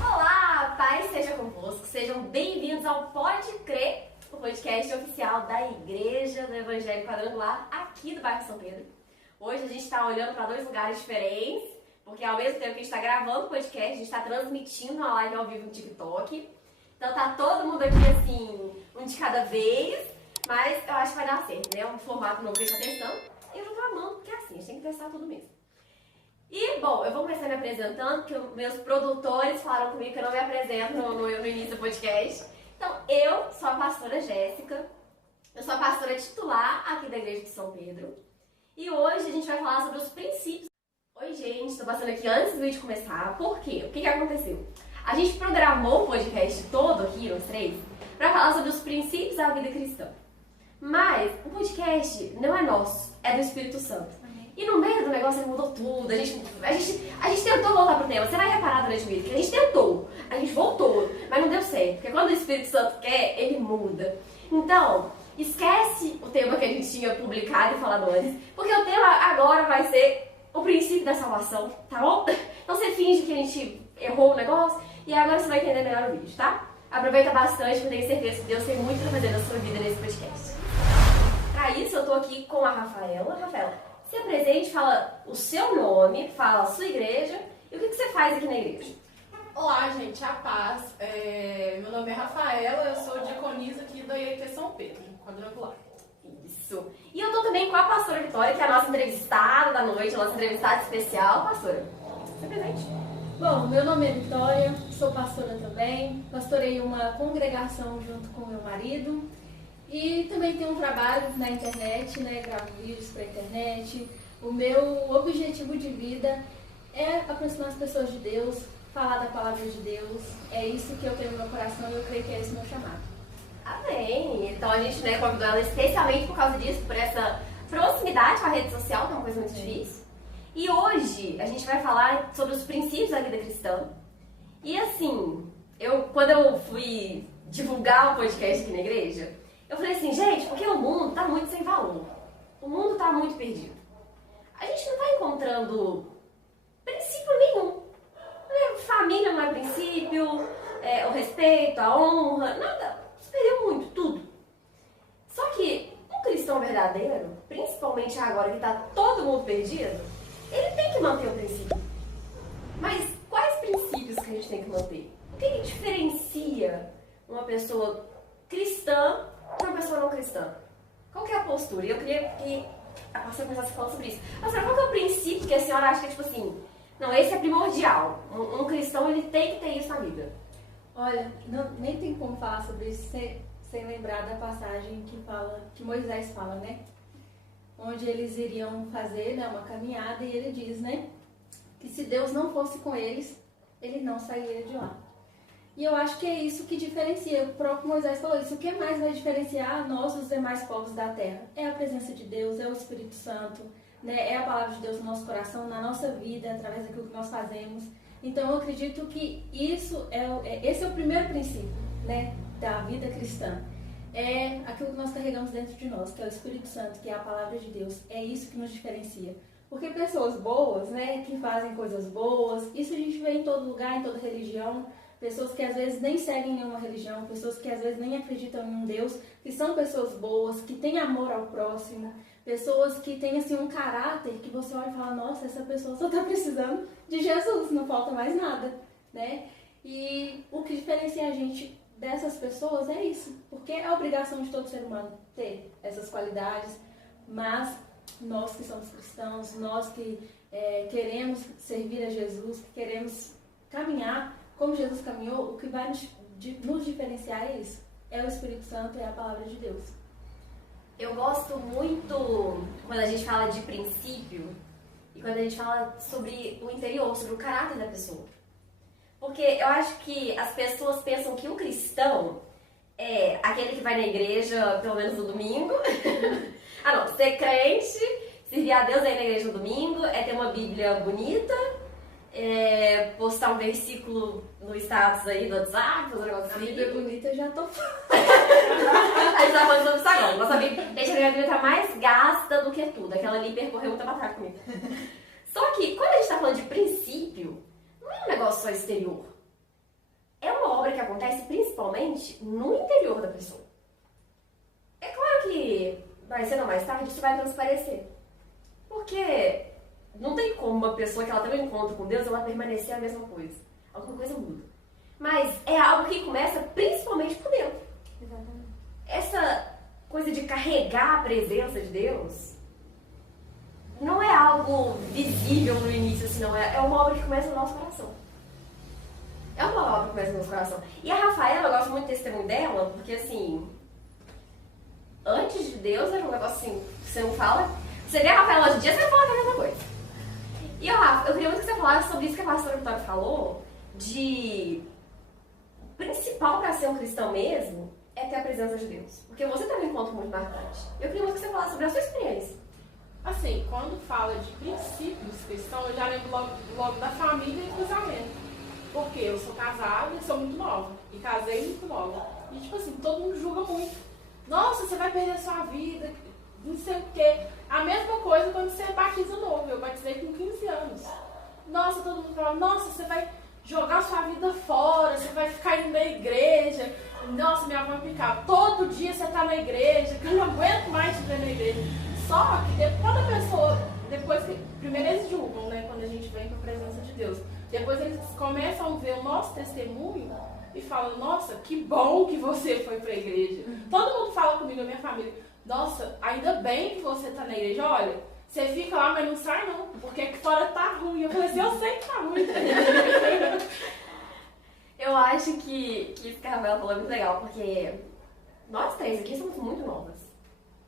Olá, paz seja convosco. Sejam bem-vindos ao Pode Crer, o podcast oficial da Igreja do Evangelho Quadrangular aqui do bairro São Pedro. Hoje a gente está olhando para dois lugares diferentes, porque ao mesmo tempo que a gente está gravando o podcast, a gente está transmitindo uma live ao vivo no TikTok. Então tá todo mundo aqui assim, um de cada vez, mas eu acho que vai dar certo, né? Um formato novo que a gente tá testando. E eu não tô amando, porque é assim, a gente tem que testar tudo mesmo. E, bom, eu vou começar me apresentando, porque meus produtores falaram comigo que eu não me apresento no início do podcast. Então, eu sou a pastora Jéssica, eu sou a pastora titular aqui da Igreja de São Pedro. E hoje a gente vai falar sobre os princípios. Oi, gente, tô passando aqui antes do vídeo começar. Por quê? O que aconteceu? A gente programou o podcast todo aqui, nós três, pra falar sobre os princípios da vida cristã. Mas o podcast não é nosso, é do Espírito Santo. E no meio do negócio ele mudou tudo, a gente tentou voltar pro tema. Você vai reparar durante o vídeo que a gente tentou, a gente voltou, mas não deu certo. Porque quando o Espírito Santo quer, ele muda. Então, esquece o tema que a gente tinha publicado e falado antes, porque o tema agora vai ser o princípio da salvação, tá bom? Então você finge que a gente errou o negócio e agora você vai entender melhor o vídeo, tá? Aproveita bastante, porque eu tenho certeza que Deus tem muito pra fazer na sua vida nesse podcast. Pra isso, eu tô aqui com a Rafaela. Rafaela, se apresente, fala o seu nome, fala a sua igreja e o que você faz aqui na igreja. Olá, gente, a paz. Meu nome é Rafaela, eu sou diaconisa aqui da IET São Pedro, Quadrangular. Isso. E eu tô também com a pastora Vitória, que é a nossa entrevistada da noite, a nossa entrevistada especial. Pastora, se apresente. Bom, meu nome é Vitória, sou pastora também, pastorei uma congregação junto com meu marido e também tenho um trabalho na internet, né, gravo vídeos para a internet. O meu objetivo de vida é aproximar as pessoas de Deus, falar da palavra de Deus, é isso que eu tenho no meu coração e eu creio que é esse meu chamado. Amém! Então a gente, né, convidou ela especialmente por causa disso, por essa proximidade com a rede social, que é uma coisa muito difícil. E hoje a gente vai falar sobre os princípios da vida cristã. E assim, quando eu fui divulgar o podcast aqui na igreja, eu falei assim, gente, porque o mundo tá muito sem valor. O mundo tá muito perdido. A gente não tá encontrando princípio nenhum. Família não é princípio, o respeito, a honra, nada. Se perdeu muito, tudo. Só que um cristão verdadeiro, principalmente agora que tá todo mundo perdido, ele tem que manter o princípio. Mas quais princípios que a gente tem que manter? O que diferencia uma pessoa cristã de uma pessoa não cristã? Qual que é a postura? E eu queria que a pastora começasse falando sobre isso. Pastora, qual que é o princípio que a senhora acha que é tipo assim, não, esse é primordial. Um cristão, ele tem que ter isso na vida. Olha, nem tem como falar sobre isso sem lembrar da passagem que Moisés fala, né? Onde eles iriam fazer, né, uma caminhada e ele diz, né, que se Deus não fosse com eles, ele não sairia de lá. E eu acho que é isso que diferencia, o próprio Moisés falou isso, o que mais vai diferenciar nós dos demais povos da terra? É a presença de Deus, é o Espírito Santo, né, é a palavra de Deus no nosso coração, na nossa vida, através daquilo que nós fazemos. Então eu acredito que esse é o primeiro princípio, né, da vida cristã. É aquilo que nós carregamos dentro de nós, que é o Espírito Santo, que é a palavra de Deus. É isso que nos diferencia. Porque pessoas boas, né, que fazem coisas boas, isso a gente vê em todo lugar, em toda religião. Pessoas que às vezes nem seguem nenhuma religião, pessoas que às vezes nem acreditam em um Deus, que são pessoas boas, que têm amor ao próximo, pessoas que têm assim um caráter que você olha e fala, nossa, essa pessoa só está precisando de Jesus, não falta mais nada, né? E o que diferencia a gente dessas pessoas é isso, porque é a obrigação de todo ser humano ter essas qualidades, mas nós que somos cristãos, nós que queremos servir a Jesus, que queremos caminhar como Jesus caminhou, o que vai nos diferenciar é isso, é o Espírito Santo, é a palavra de Deus. Eu gosto muito quando a gente fala de princípio e quando a gente fala sobre o interior, sobre o caráter da pessoa. Porque eu acho que as pessoas pensam que um cristão é aquele que vai na igreja pelo menos no domingo. Ah não, ser crente, servir a Deus aí na igreja no domingo, é ter uma Bíblia bonita postar um versículo no status aí do WhatsApp, fazer um negócio A assim. Bíblia bonita eu já tô. A gente tá falando sobre isso agora. Nossa Bíblia, gente, a minha Bíblia tá mais gasta do que tudo. Aquela ali percorreu muita batalha comigo. Só que, quando a gente tá falando de princípio, não é um negócio só exterior. É uma obra que acontece principalmente no interior da pessoa. É claro que mais cedo ou mais tarde isso vai transparecer. Porque não tem como uma pessoa que ela tem um encontro com Deus, ela permanecer a mesma coisa. Alguma coisa muda. Mas é algo que começa principalmente por dentro. Exatamente. Essa coisa de carregar a presença de Deus não é algo visível no início, assim, não. É uma obra que começa no nosso coração. É uma obra que começa no nosso coração. E a Rafaela, eu gosto muito do testemunho dela, porque assim, antes de Deus era um negócio assim, você não fala. Você vê a Rafaela hoje em dia, você vai falar a mesma coisa. E Rafa, eu queria muito que você falasse sobre isso que a pastora Vitória falou, de o principal para ser um cristão mesmo é ter a presença de Deus. Porque você também encontra muito marcante. Eu queria muito que você falasse sobre a sua experiência. Assim, quando fala de princípios cristãos, eu já lembro logo da família e casamento. Porque eu sou casada e sou muito nova. E casei muito nova. E tipo assim, todo mundo julga muito. Nossa, você vai perder a sua vida, não sei o quê. A mesma coisa quando você batiza novo. Eu batizei com 15 anos. Nossa, todo mundo fala, nossa, você vai jogar sua vida fora, você vai ficar indo na igreja. Nossa, minha avó me picava. Todo dia você tá na igreja, que eu não aguento mais te ver na igreja. Só que quando a pessoa, depois que, primeiro eles julgam, né, quando a gente vem com a presença de Deus. Depois eles começam a ver o nosso testemunho e falam, nossa, que bom que você foi pra igreja. Todo mundo fala comigo, a minha família, nossa, ainda bem que você tá na igreja. Olha, você fica lá, mas não sai não, porque aqui fora tá ruim. Eu falei assim, eu sei que tá ruim. Eu acho que isso que a Rafaela falou é muito legal, porque nós três aqui somos muito novas.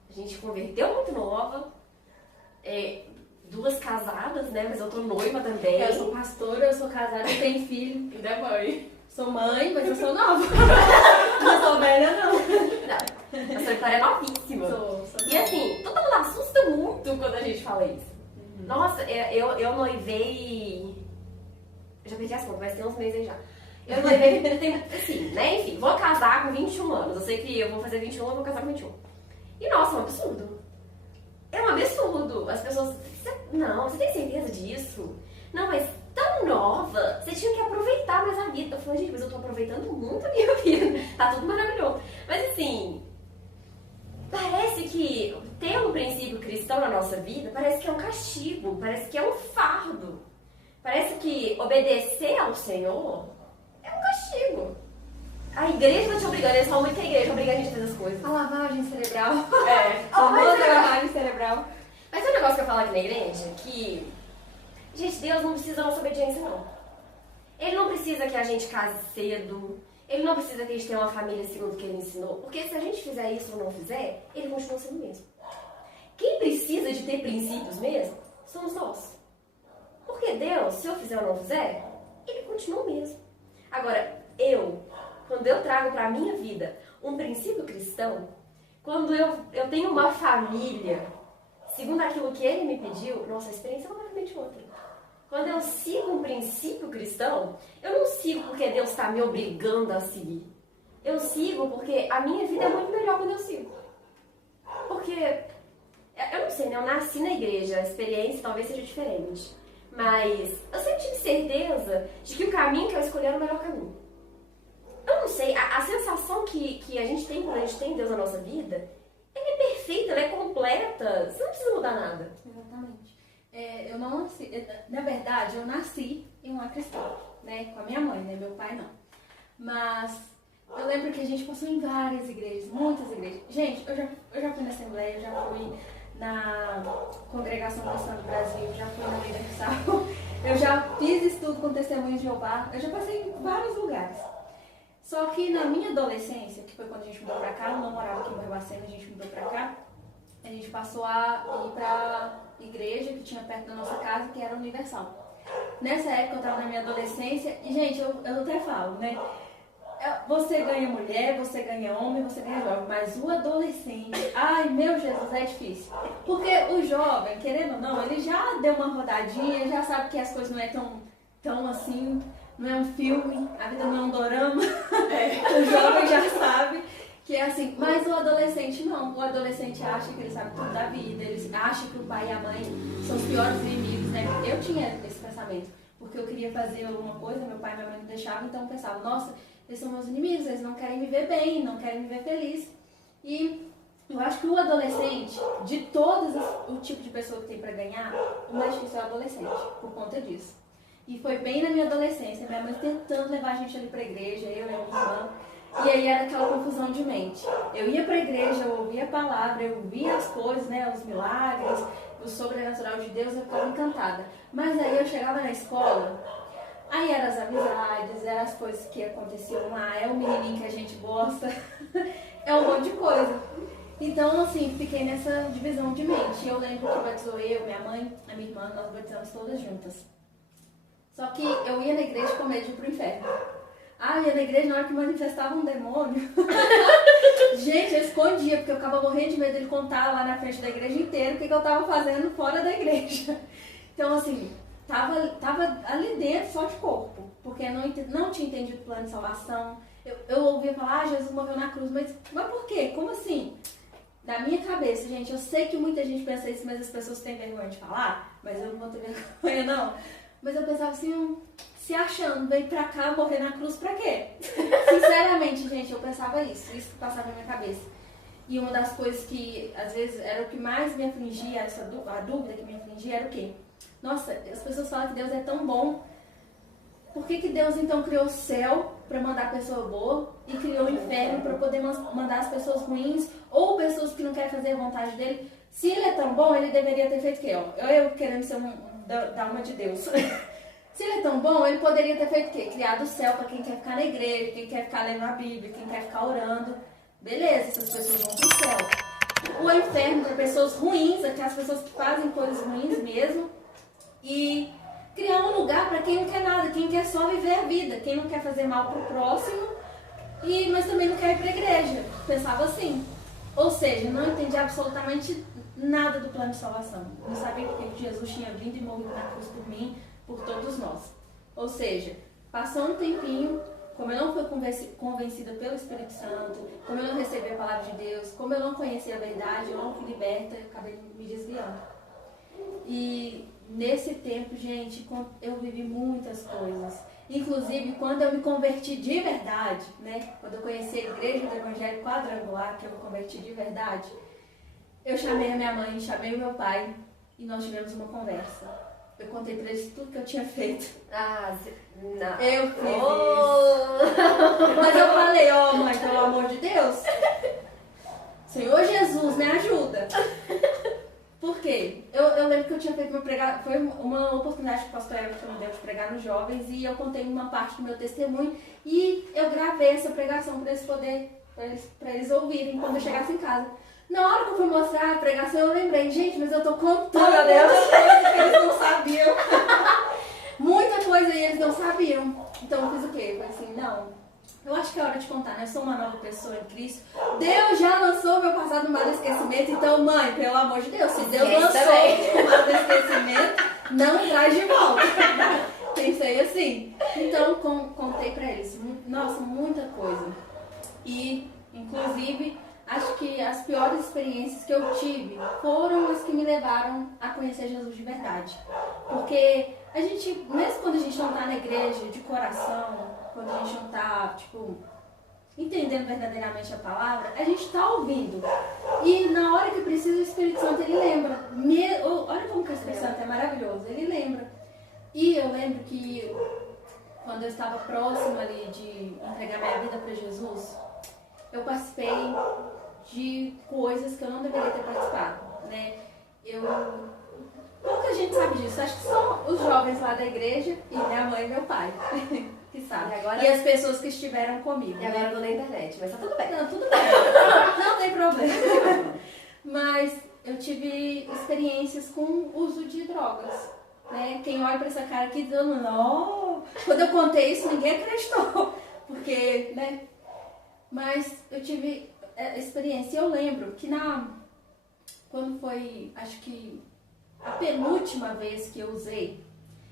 A gente converteu muito nova, duas casadas, né? Mas eu tô noiva também. Eu sou pastora, eu sou casada, eu tenho filho. Ainda é mãe. Sou mãe, mas eu sou nova. Não sou velha, não. Não, a sua Vitória é novíssima. Sou E assim, todo mundo assusta muito quando a gente fala isso. Nossa, eu noivei... Eu já perdi as contas, mas tem uns meses aí já. Eu noivei, assim, né? Enfim, vou casar com 21 anos. Eu sei que eu vou fazer 21, eu vou casar com 21. E nossa, é um absurdo. É um absurdo. As pessoas... Não, você tem certeza disso? Não, mas tão nova, você tinha que aproveitar mais a vida. Eu falei, gente, mas eu tô aproveitando muito a minha vida. Tá tudo maravilhoso. Mas assim, parece que ter um princípio cristão na nossa vida parece que é um castigo, parece que é um fardo. Parece que obedecer ao Senhor é um castigo. A igreja tá te obrigando, eles falam muito que a igreja obriga a gente a fazer as coisas. A lavagem cerebral. É. A famosa lavagem cerebral. Mas tem um negócio que eu falo aqui na igreja, que, gente, Deus não precisa da nossa obediência, não. Ele não precisa que a gente case cedo, ele não precisa que a gente tenha uma família segundo o que ele ensinou, porque se a gente fizer isso ou não fizer, ele continua sendo o mesmo. Quem precisa de ter princípios mesmo, somos nós. Porque Deus, se eu fizer ou não fizer, ele continua o mesmo. Agora, quando eu trago para a minha vida um princípio cristão, quando eu tenho uma família, segundo aquilo que ele me pediu, nossa, a experiência é completamente outra. Quando eu sigo um princípio cristão, eu não sigo porque Deus está me obrigando a seguir. Eu sigo porque a minha vida é muito melhor quando eu sigo. Porque, eu não sei, né? Eu nasci na igreja, a experiência talvez seja diferente. Mas eu sempre tive certeza de que o caminho que eu escolhi era o melhor caminho. Eu não sei, a sensação que a gente tem quando a gente tem Deus na nossa vida, ela é perfeita, ela é completa. Você não precisa mudar nada. Exatamente. Eu não nasci, na verdade, eu nasci em uma cristã, né? Com a minha mãe, né? Meu pai não. Mas eu lembro que a gente passou em várias igrejas, muitas igrejas. Gente, eu já fui na Assembleia, eu já fui na Congregação Cristã do Brasil, eu já fui na Universal, eu já fiz estudo com Testemunho de Jeová, eu já passei em vários lugares. Só que na minha adolescência, que foi quando a gente mudou pra cá, eu não morava aqui em Barbacena, a gente mudou pra cá, a gente passou a ir pra igreja que tinha perto da nossa casa, que era Universal. Nessa época eu tava na minha adolescência, e gente, eu até falo, né? Você ganha mulher, você ganha homem, você ganha jovem, mas o adolescente, ai meu Jesus, é difícil. Porque o jovem, querendo ou não, ele já deu uma rodadinha, já sabe que as coisas não é tão tão assim, não é um filme, a vida não é um dorama. É. O jovem já sabe que é assim, mas o adolescente não. O adolescente acha que ele sabe tudo da vida, ele acha que o pai e a mãe são os piores inimigos, né? Eu tinha esse pensamento, porque eu queria fazer alguma coisa, meu pai e minha mãe não deixavam, então eu pensava, nossa, eles são meus inimigos, eles não querem me ver bem, não querem me ver feliz. E eu acho que o adolescente, de todos o tipo de pessoa que tem pra ganhar, o mais difícil é o adolescente, por conta disso. E foi bem na minha adolescência, minha mãe tentando levar a gente ali pra igreja, eu e a minha irmã. E aí era aquela confusão de mente. Eu ia pra igreja, eu ouvia a palavra, eu via as coisas, né, os milagres, o sobrenatural de Deus, eu ficava encantada. Mas aí eu chegava na escola, aí eram as amizades, eram as coisas que aconteciam lá, é o menininho que a gente gosta, é um monte de coisa. Então, assim, fiquei nessa divisão de mente. Eu lembro que batizou eu, minha mãe, a minha irmã, nós batizamos todas juntas. Só que eu ia na igreja com medo de ir pro inferno. Eu ia na igreja na hora que manifestava um demônio. Gente, eu escondia, porque eu ficava morrendo de medo dele contar lá na frente da igreja inteira o que eu tava fazendo fora da igreja. Então, assim, tava ali dentro só de corpo, porque não tinha entendido o plano de salvação. Eu ouvia falar, Jesus morreu na cruz, mas por quê? Como assim? Na minha cabeça, gente, eu sei que muita gente pensa isso, mas as pessoas têm vergonha de falar, mas eu não vou ter vergonha, não. Mas eu pensava assim, se achando, veio pra cá morrer na cruz pra quê? Sinceramente, gente, eu pensava isso que passava na minha cabeça. E uma das coisas que, às vezes, era o que mais me afligia, a dúvida que me afligia era o quê? Nossa, as pessoas falam que Deus é tão bom. Por que Deus, então, criou o céu para mandar a pessoa boa e criou o inferno para poder mandar as pessoas ruins ou pessoas que não querem fazer a vontade dele? Se ele é tão bom, ele deveria ter feito o quê? Eu querendo ser da alma de Deus. Se ele é tão bom, ele poderia ter feito o quê? Criado o céu para quem quer ficar na igreja, quem quer ficar lendo a Bíblia, quem quer ficar orando. Beleza, essas pessoas vão pro céu. O inferno para pessoas ruins, aquelas pessoas que fazem coisas ruins mesmo. E criar um lugar para quem não quer nada, quem quer só viver a vida, quem não quer fazer mal pro próximo, mas também não quer ir pra igreja. Pensava assim. Ou seja, não entendi absolutamente nada do plano de salvação. Não sabia porque Jesus tinha vindo e morrido na cruz por mim, por todos nós. Ou seja, passou um tempinho, como eu não fui convencida pelo Espírito Santo, como eu não recebi a palavra de Deus, como eu não conhecia a verdade, eu não fui liberta, eu acabei me desviando. E nesse tempo, gente, eu vivi muitas coisas. Inclusive, quando eu me converti de verdade, né? Quando eu conheci a Igreja do Evangelho Quadrangular, que eu me converti de verdade, eu chamei a minha mãe, chamei o meu pai e nós tivemos uma conversa. Eu contei pra eles tudo que eu tinha feito. Não. Eu fiz isso. Mas eu falei, mãe, pelo amor de Deus, Senhor Jesus, me ajuda. Por quê? Eu lembro que eu tinha feito foi uma oportunidade que o pastor Everton me deu de pregar nos jovens e eu contei uma parte do meu testemunho e eu gravei essa pregação para eles ouvirem quando eu chegasse em casa. Na hora que eu fui mostrar a pregação, eu lembrei, gente, mas eu tô contando muita coisa que eles não sabiam. Muita coisa e eles não sabiam. Então eu fiz o quê? Eu falei assim, não. Eu acho que é hora de contar, né? Eu sou uma nova pessoa em Cristo. Deus já lançou meu passado no mar do esquecimento. Então, mãe, pelo amor de Deus, se Deus lançou o mar do esquecimento, não traz de volta. Pensei assim. Então, contei pra eles. Nossa, muita coisa. E, inclusive, acho que as piores experiências que eu tive foram as que me levaram a conhecer Jesus de verdade. Porque a gente, mesmo quando a gente não tá na igreja, de coração, quando a gente não tá, entendendo verdadeiramente a palavra, a gente tá ouvindo. E na hora que precisa, o Espírito Santo, ele lembra. Olha como que o Espírito Santo é maravilhoso, ele lembra. E eu lembro que quando eu estava próxima ali de entregar minha vida para Jesus, eu participei de coisas que eu não deveria ter participado, né? Pouca gente sabe disso, acho que só os jovens lá da igreja e minha mãe e meu pai. Que sabe. E as pessoas que estiveram comigo. E agora eu tô na internet, mas tá tudo bem. Não, tudo bem. Não tem problema. Mas eu tive experiências com uso de drogas. Né? Quem olha pra essa cara aqui dizendo, não. Quando eu contei isso, ninguém acreditou. Porque, né? Mas eu tive experiência. Eu lembro que quando foi, acho que a penúltima vez que eu usei,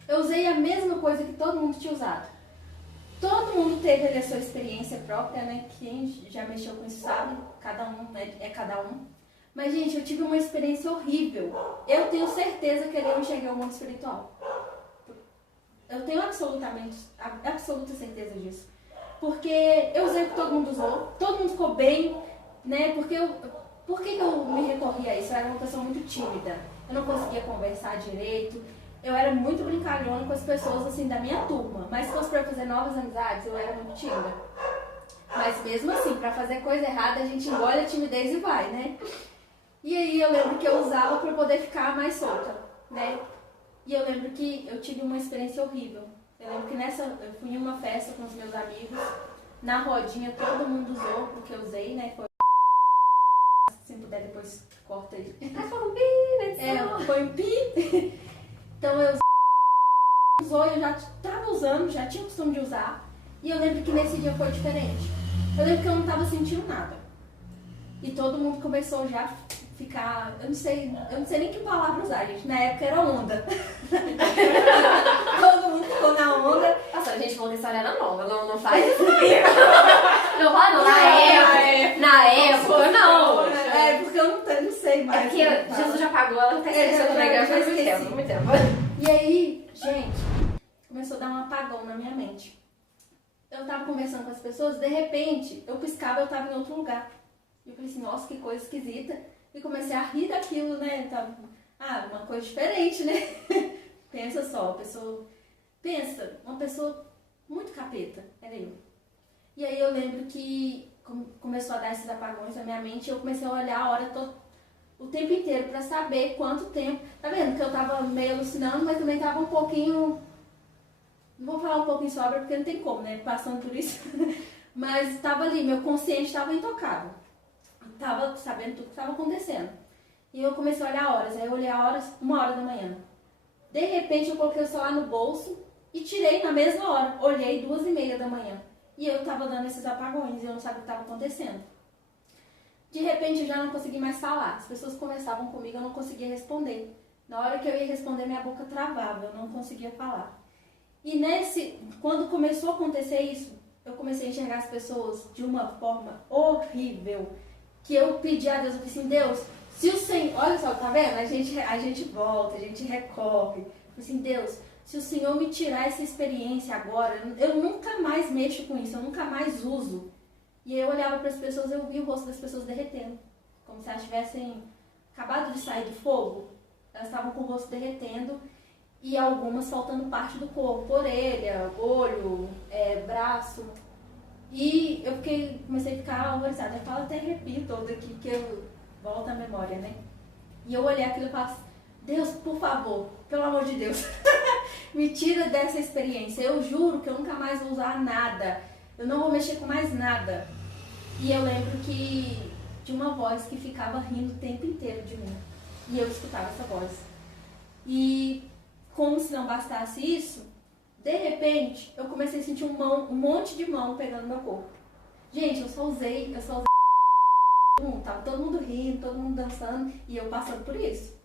Eu usei a mesma coisa que todo mundo tinha usado. Todo mundo teve ali a sua experiência própria, né? Quem já mexeu com isso sabe, cada um, né? É cada um. Mas, gente, eu tive uma experiência horrível. Eu tenho certeza que ali eu cheguei ao mundo espiritual. Eu tenho absoluta certeza disso. Porque eu usei o que todo mundo usou, todo mundo ficou bem, né? Por que eu me recorri a isso? Eu era uma pessoa muito tímida. Eu não conseguia conversar direito. Eu era muito brincalhona com as pessoas, assim, da minha turma. Mas se fosse pra fazer novas amizades, eu era muito tímida. Mas mesmo assim, pra fazer coisa errada, a gente engole a timidez e vai, né? E aí eu lembro que eu usava pra poder ficar mais solta, né? E eu lembro que eu tive uma experiência horrível. Eu lembro que eu fui em uma festa com os meus amigos. Na rodinha todo mundo usou, porque eu usei, né? Se puder depois corta aí. Foi um pi. Então eu usou, eu já tava usando, já tinha o costume de usar. E eu lembro que nesse dia foi diferente. Eu lembro que eu não tava sentindo nada. E todo mundo começou já a ficar, eu não sei nem que palavra usar, gente. Na época era onda. Todo mundo ficou na onda. Nossa, a gente falou que essa era nova, não faz isso comigo. Não vai não, na época, não. É, porque eu não sei mais. É porque Jesus já pagou, ela não tá esquecendo da igreja faz muito tempo. E aí, gente, começou a dar um apagão na minha mente. Eu tava conversando com as pessoas, de repente, eu piscava, eu tava em outro lugar. E eu falei assim, nossa, que coisa esquisita. E comecei a rir daquilo, né? Uma coisa diferente, né? Pensa só, uma pessoa muito capeta, era eu. E aí eu lembro que começou a dar esses apagões na minha mente e eu comecei a olhar a hora o tempo inteiro pra saber quanto tempo. Tá vendo que eu tava meio alucinando, mas também tava um pouquinho... Não vou falar um pouquinho sobra porque não tem como, né? Passando por isso. Mas tava ali, meu consciente tava intocável. Tava sabendo tudo que estava acontecendo. E eu comecei a olhar horas. Aí eu olhei a horas, 1h da manhã. De repente eu coloquei o celular no bolso e tirei na mesma hora. Olhei 2h30 da manhã. E eu tava dando esses apagões e eu não sabia o que estava acontecendo. De repente eu já não consegui mais falar. As pessoas conversavam comigo, eu não conseguia responder. Na hora que eu ia responder, minha boca travava, eu não conseguia falar. E quando começou a acontecer isso, eu comecei a enxergar as pessoas de uma forma horrível. Que eu pedi a Deus, eu falei assim, Deus, se o Senhor... Olha só, tá vendo? A gente volta, a gente recorre. Eu falei assim, Deus, se o Senhor me tirar essa experiência agora, eu nunca mais mexo com isso, eu nunca mais uso. E aí eu olhava para as pessoas, eu via o rosto das pessoas derretendo. Como se elas tivessem acabado de sair do fogo. Elas estavam com o rosto derretendo e algumas faltando parte do corpo. Orelha, olho, braço... E eu comecei a ficar horrorizada. Eu falo, até arrepio todo aqui, porque eu volto à memória, né? E eu olhei aquilo e falei, Deus, por favor, pelo amor de Deus, me tira dessa experiência. Eu juro que eu nunca mais vou usar nada. Eu não vou mexer com mais nada. E eu lembro de uma voz que ficava rindo o tempo inteiro de mim. E eu escutava essa voz. E como se não bastasse isso, de repente, eu comecei a sentir um monte de mão pegando meu corpo. Gente, eu só usei. Tava todo mundo rindo, todo mundo dançando e eu passando por isso.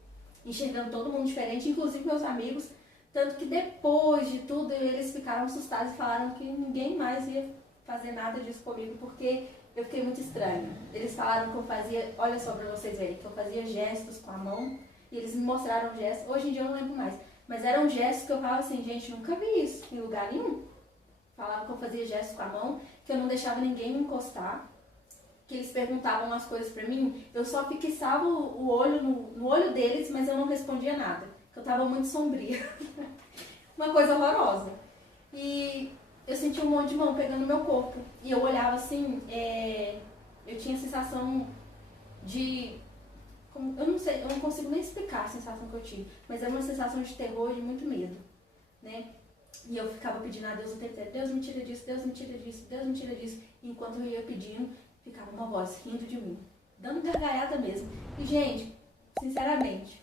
Enxergando todo mundo diferente, inclusive meus amigos. Tanto que depois de tudo, eles ficaram assustados e falaram que ninguém mais ia fazer nada disso comigo, porque eu fiquei muito estranha. Eles falaram que eu fazia, olha só pra vocês verem, que eu fazia gestos com a mão e eles me mostraram gestos. Hoje em dia eu não lembro mais. Mas eram gestos que eu falava assim, gente, nunca vi isso em lugar nenhum. Falavam que eu fazia gestos com a mão, que eu não deixava ninguém me encostar, que eles perguntavam umas coisas pra mim, eu só fixava o olho no olho deles, mas eu não respondia nada, porque eu tava muito sombria. Uma coisa horrorosa. E eu senti um monte de mão pegando no meu corpo. E eu olhava assim, eu tinha a sensação de... Eu não sei, eu não consigo nem explicar a sensação que eu tive, mas era uma sensação de terror e de muito medo, né? E eu ficava pedindo a Deus o tempo inteiro, Deus me tira disso, Deus me tira disso, Deus me tira disso. E enquanto eu ia pedindo, ficava uma voz rindo de mim, dando gargalhada mesmo. E, gente, sinceramente,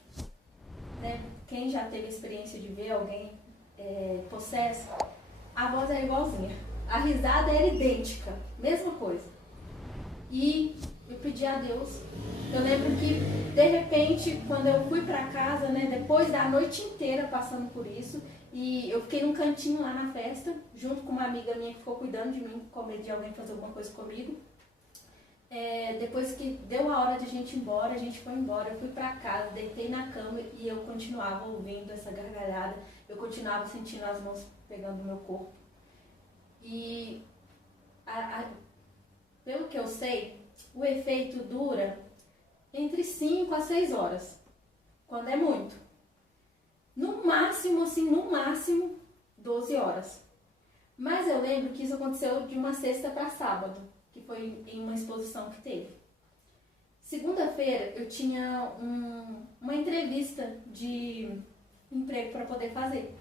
né? Quem já teve a experiência de ver alguém possesso, a voz era igualzinha. A risada era idêntica, mesma coisa. E eu pedi a Deus. Eu lembro que, de repente, quando eu fui pra casa, né, depois da noite inteira passando por isso, E eu fiquei num cantinho lá na festa, junto com uma amiga minha que ficou cuidando de mim, com medo de alguém fazer alguma coisa comigo. Depois que deu a hora de a gente ir embora, a gente foi embora. Eu fui pra casa, deitei na cama e eu continuava ouvindo essa gargalhada. Eu continuava sentindo as mãos pegando no meu corpo. E pelo que eu sei, o efeito dura entre 5 a 6 horas, quando é muito. No máximo, 12 horas. Mas eu lembro que isso aconteceu de uma sexta para sábado, que foi em uma exposição que teve. Segunda-feira eu tinha uma entrevista de emprego para poder fazer.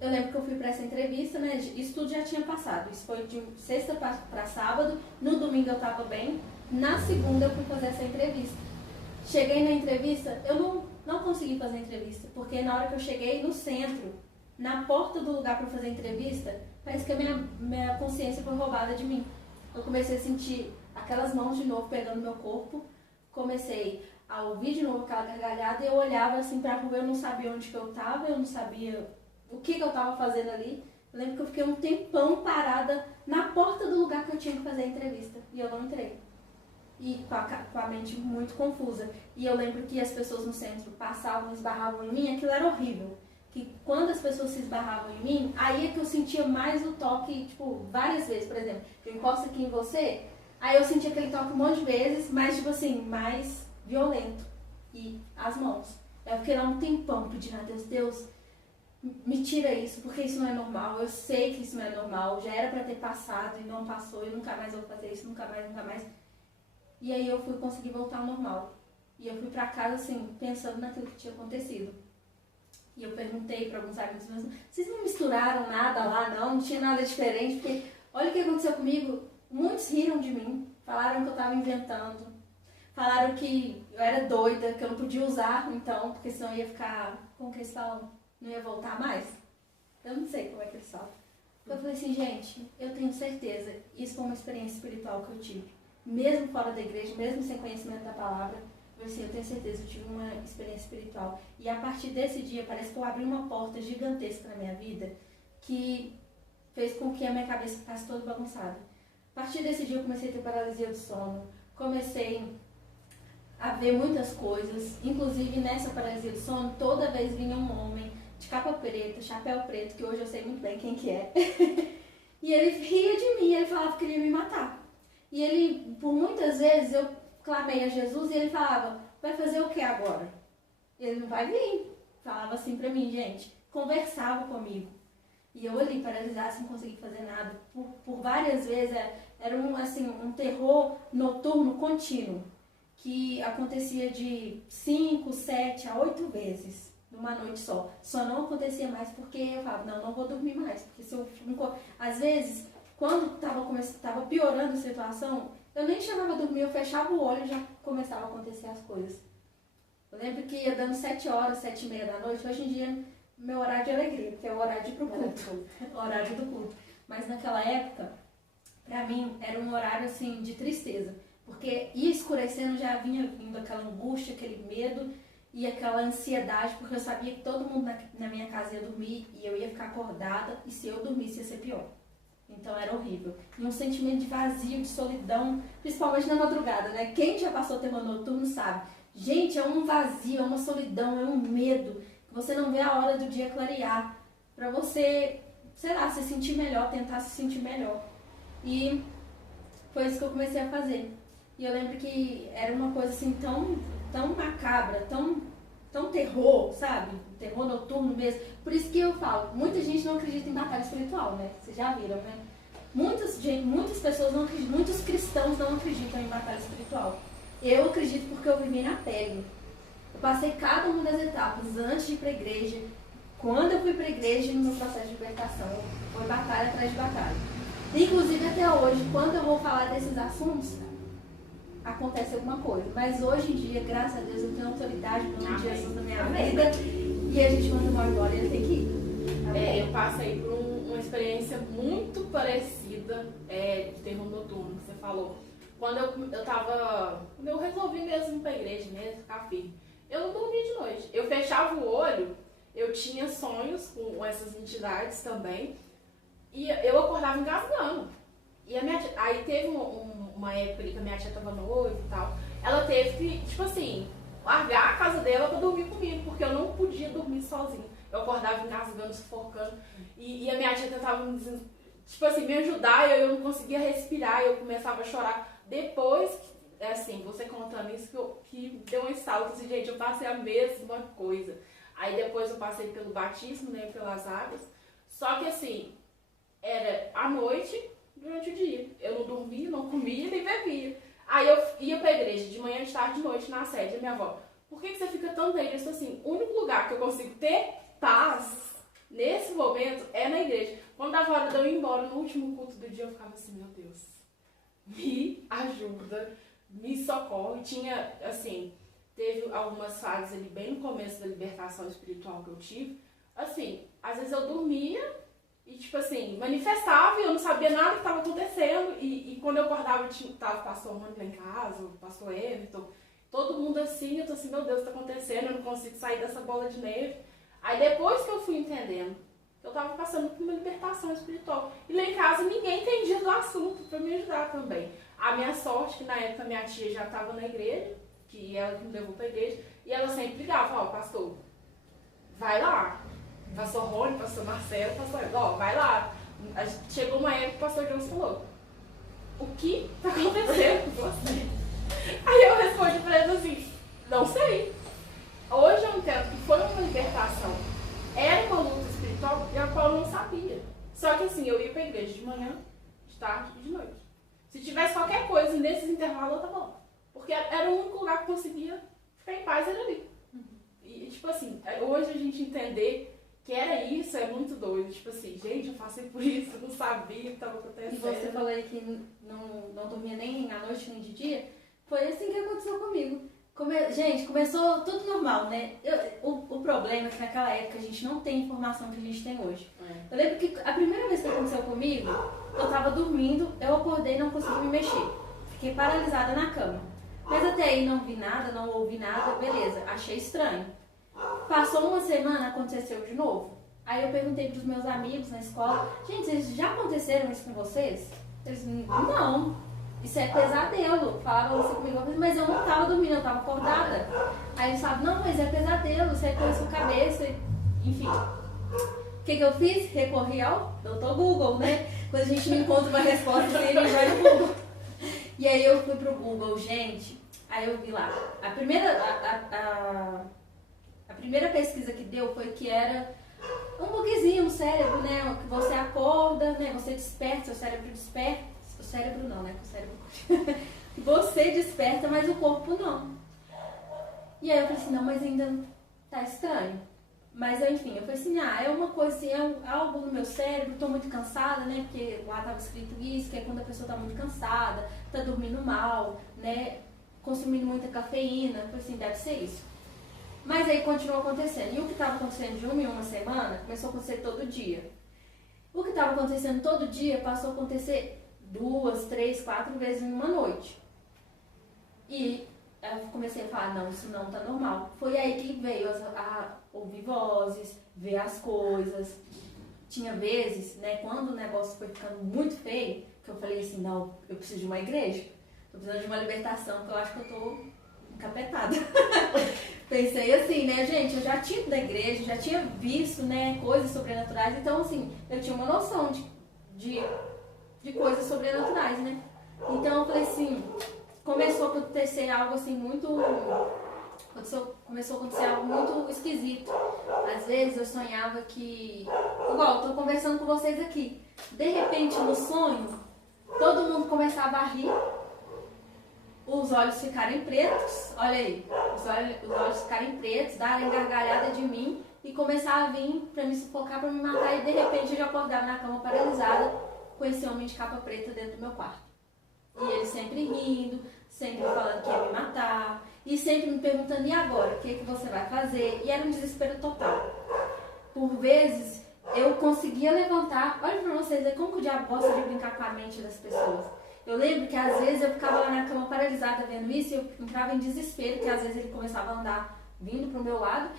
Eu lembro que eu fui para essa entrevista, né? Isso tudo já tinha passado. Isso foi de sexta para sábado. No domingo eu estava bem. Na segunda eu fui fazer essa entrevista. Cheguei na entrevista, eu não consegui fazer a entrevista, porque na hora que eu cheguei no centro, na porta do lugar para fazer a entrevista, parece que a minha consciência foi roubada de mim. Eu comecei a sentir aquelas mãos de novo pegando meu corpo, comecei a ouvir de novo aquela gargalhada e eu olhava assim pra rua, eu não sabia onde que eu tava, eu não sabia o que eu tava fazendo ali. Eu lembro que eu fiquei um tempão parada na porta do lugar que eu tinha que fazer a entrevista e eu não entrei. E com a mente muito confusa. E eu lembro que as pessoas no centro passavam, esbarravam em mim, aquilo era horrível. Que quando as pessoas se esbarravam em mim, aí é que eu sentia mais o toque, tipo, várias vezes. Por exemplo, eu encosto aqui em você, aí eu sentia aquele toque um monte de vezes, mas tipo assim, mais violento. E as mãos. Eu fiquei lá um tempão pedindo a Deus, me tira isso, porque isso não é normal. Eu sei que isso não é normal, já era pra ter passado e não passou, eu nunca mais vou fazer isso, nunca mais. E aí eu fui conseguir voltar ao normal. E eu fui pra casa, assim, pensando naquilo que tinha acontecido. E eu perguntei para alguns amigos meus, vocês não misturaram nada lá, não tinha nada diferente? Porque olha o que aconteceu comigo. Muitos riram de mim, falaram que eu estava inventando. Falaram que eu era doida, que eu não podia usar, então, porque senão eu ia ficar, como que eles falam, não ia voltar mais. Eu não sei como é que eles falam. Eu falei assim, gente, eu tenho certeza, isso foi uma experiência espiritual que eu tive. Mesmo fora da igreja, mesmo sem conhecimento da palavra, assim, eu tenho certeza, eu tive uma experiência espiritual. E a partir desse dia, parece que eu abri uma porta gigantesca na minha vida, que fez com que a minha cabeça ficasse toda bagunçada. A partir desse dia eu comecei a ter paralisia do sono, comecei a ver muitas coisas, inclusive nessa paralisia do sono, toda vez vinha um homem de capa preta, chapéu preto, que hoje eu sei muito bem quem que é, e ele ria de mim, ele falava que queria me matar. E ele, por muitas vezes, eu clamei a Jesus e ele falava, vai fazer o que agora? Ele não vai vir. Falava assim pra mim, gente, conversava comigo. E eu ali, paralisada, sem conseguir fazer nada. Por várias vezes, era um terror noturno contínuo, que acontecia de 5, 7 a 8 vezes numa noite só. Só não acontecia mais porque eu falava, não vou dormir mais. Porque se eu, às vezes, quando estava piorando a situação, eu nem chegava a dormir, eu fechava o olho e já começava a acontecer as coisas. Eu lembro que ia dando 7 horas, 7h30 da noite. Hoje em dia, meu horário de alegria, que é o horário de ir pro culto. O horário do culto. Mas naquela época, pra mim, era um horário assim de tristeza. Porque ia escurecendo, já vinha vindo aquela angústia, aquele medo e aquela ansiedade, porque eu sabia que todo mundo na minha casa ia dormir e eu ia ficar acordada, e se eu dormisse ia ser pior. Então era horrível. E um sentimento de vazio, de solidão, principalmente na madrugada, né? Quem já passou terror noturno sabe. Gente, é um vazio, é uma solidão, é um medo, que você não vê a hora do dia clarear, pra você, sei lá, se sentir melhor, tentar se sentir melhor. E foi isso que eu comecei a fazer. E eu lembro que era uma coisa assim tão macabra, tão terror, sabe? Terror noturno mesmo. Por isso que eu falo, muita gente não acredita em batalha espiritual, né? Vocês já viram, né? Muitas pessoas não acreditam, muitos cristãos não acreditam em batalha espiritual. Eu acredito porque eu vivi na pele. Eu passei cada uma das etapas antes de ir pra igreja, quando eu fui pra igreja e no meu processo de libertação. Foi batalha atrás de batalha. Inclusive até hoje, quando eu vou falar desses assuntos, acontece alguma coisa. Mas hoje em dia, graças a Deus, eu tenho autoridade no nome de Jesus na minha vida. E a gente, quando vai embora, ele tem que ir. Eu passei por uma experiência muito parecida de terror noturno, que você falou. Quando eu resolvi mesmo ir pra igreja mesmo, ficar firme. Eu não dormia de noite. Eu fechava o olho, eu tinha sonhos com essas entidades também, e eu acordava engasgando. E a minha tia, aí teve uma época ali que a minha tia tava noiva e tal, ela teve que, tipo assim, largar a casa dela pra dormir comigo, porque eu não podia dormir sozinha. Eu acordava engasgando, sufocando, e a minha tia tentava me, tipo assim, me ajudar, e eu não conseguia respirar, e eu começava a chorar. Depois, assim, você contando isso, que deu um estalo, assim, gente, eu passei a mesma coisa. Aí depois eu passei pelo batismo, né, pelas águas, só que assim, era à noite, durante o dia. Eu não dormia, não comia, nem bebia. Aí eu ia pra igreja, de manhã, de tarde, de noite, na sede da minha avó. Por que você fica tanto na igreja? Eu assim, o único lugar que eu consigo ter paz, nesse momento, é na igreja. Quando dava hora de eu ir embora, no último culto do dia, eu ficava assim, meu Deus, me ajuda, me socorre. Tinha, assim, teve algumas fases ali, bem no começo da libertação espiritual que eu tive. Assim, às vezes eu dormia, e, tipo assim, manifestava e eu não sabia nada que estava acontecendo. E quando eu acordava, tava o pastor Rony lá em casa, o pastor Everton, todo mundo assim, eu tô assim, meu Deus, o que tá acontecendo? Eu não consigo sair dessa bola de neve. Aí depois que eu fui entendendo, eu tava passando por uma libertação espiritual. E lá em casa ninguém entendia do assunto pra me ajudar também. A minha sorte, que na época minha tia já estava na igreja, que ela que me levou pra igreja, e ela sempre ligava, ó, pastor, vai lá. Pastor Rony, pastor Marcelo, pastor, ó, vai lá. Chegou uma época que o pastor Jones falou, o que tá acontecendo com você? Aí eu respondi pra ele assim, não sei. Hoje eu entendo que foi uma libertação. Era uma luta espiritual e a qual eu não sabia. Só que assim, eu ia pra igreja de manhã, de tarde e de noite. Se tivesse qualquer coisa nesses intervalos, eu tava bom. Porque era o único lugar que eu conseguia ficar em paz, era ali. E tipo assim, hoje a gente entender que era isso, é muito doido. Tipo assim, gente, eu passei por isso, eu não sabia o que estava acontecendo. E você falou aí que não dormia nem à noite nem de dia. Foi assim que aconteceu comigo. Gente, começou tudo normal, né? O problema é que naquela época a gente não tem a informação que a gente tem hoje. Eu lembro que a primeira vez que aconteceu comigo, eu tava dormindo, eu acordei e não consegui me mexer. Fiquei paralisada na cama. Mas até aí não vi nada, não ouvi nada, beleza, achei estranho. Passou uma semana, aconteceu de novo. Aí eu perguntei pros meus amigos na escola, gente, vocês já aconteceram isso com vocês? Eles, não, isso é pesadelo. Falavam assim comigo, mas eu não tava dormindo, eu tava acordada. Aí eles falavam, não, mas é pesadelo, isso é coisa na sua cabeça, enfim. O que eu fiz? Recorri ao Dr. Google, né? Quando a gente não encontra uma resposta, ele vai no Google. E aí eu fui pro Google, gente, aí eu vi lá, a primeira pesquisa que deu foi que era um bugzinho no cérebro, né? Que você acorda, né? Você desperta, seu cérebro desperta. O cérebro não, né? O cérebro... Você desperta, mas o corpo não. E aí eu falei assim, não, mas ainda tá estranho. Mas enfim, eu falei assim, é uma coisa assim, é algo no meu cérebro, tô muito cansada, né? Porque lá tava escrito isso, que é quando a pessoa tá muito cansada, tá dormindo mal, né? Consumindo muita cafeína. Eu falei assim, deve ser isso. Mas aí continuou acontecendo. E o que estava acontecendo de uma em uma semana, começou a acontecer todo dia. O que estava acontecendo todo dia passou a acontecer 2, 3, 4 vezes em uma noite. E eu comecei a falar, não, isso não tá normal. Foi aí que veio a ouvir vozes, ver as coisas. Tinha vezes, né, quando o negócio foi ficando muito feio, que eu falei assim, não, eu preciso de uma igreja. Tô precisando de uma libertação, porque eu acho que eu tô encapetada. Pensei assim, né, gente, eu já tinha ido da igreja, já tinha visto, né, coisas sobrenaturais, então assim, eu tinha uma noção de coisas sobrenaturais, né. Então eu falei assim, começou a acontecer algo assim muito... Começou a acontecer algo muito esquisito. Às vezes eu sonhava que... Igual, eu tô conversando com vocês aqui. De repente, no sonho, todo mundo começava a rir. Os olhos ficarem pretos, olha aí. Os olhos ficarem pretos, darem gargalhada de mim e começar a vir pra me sufocar, pra me matar. E de repente eu já acordava na cama paralisada com esse homem de capa preta dentro do meu quarto. E ele sempre rindo, sempre falando que ia me matar. E sempre me perguntando, e agora? O que você vai fazer? E era um desespero total. Por vezes, eu conseguia levantar. Olha pra vocês ver como que o diabo gosta de brincar com a mente das pessoas. Eu lembro que às vezes eu ficava lá na cama paralisada vendo isso e eu entrava em desespero, que às vezes ele começava a andar vindo pro meu lado.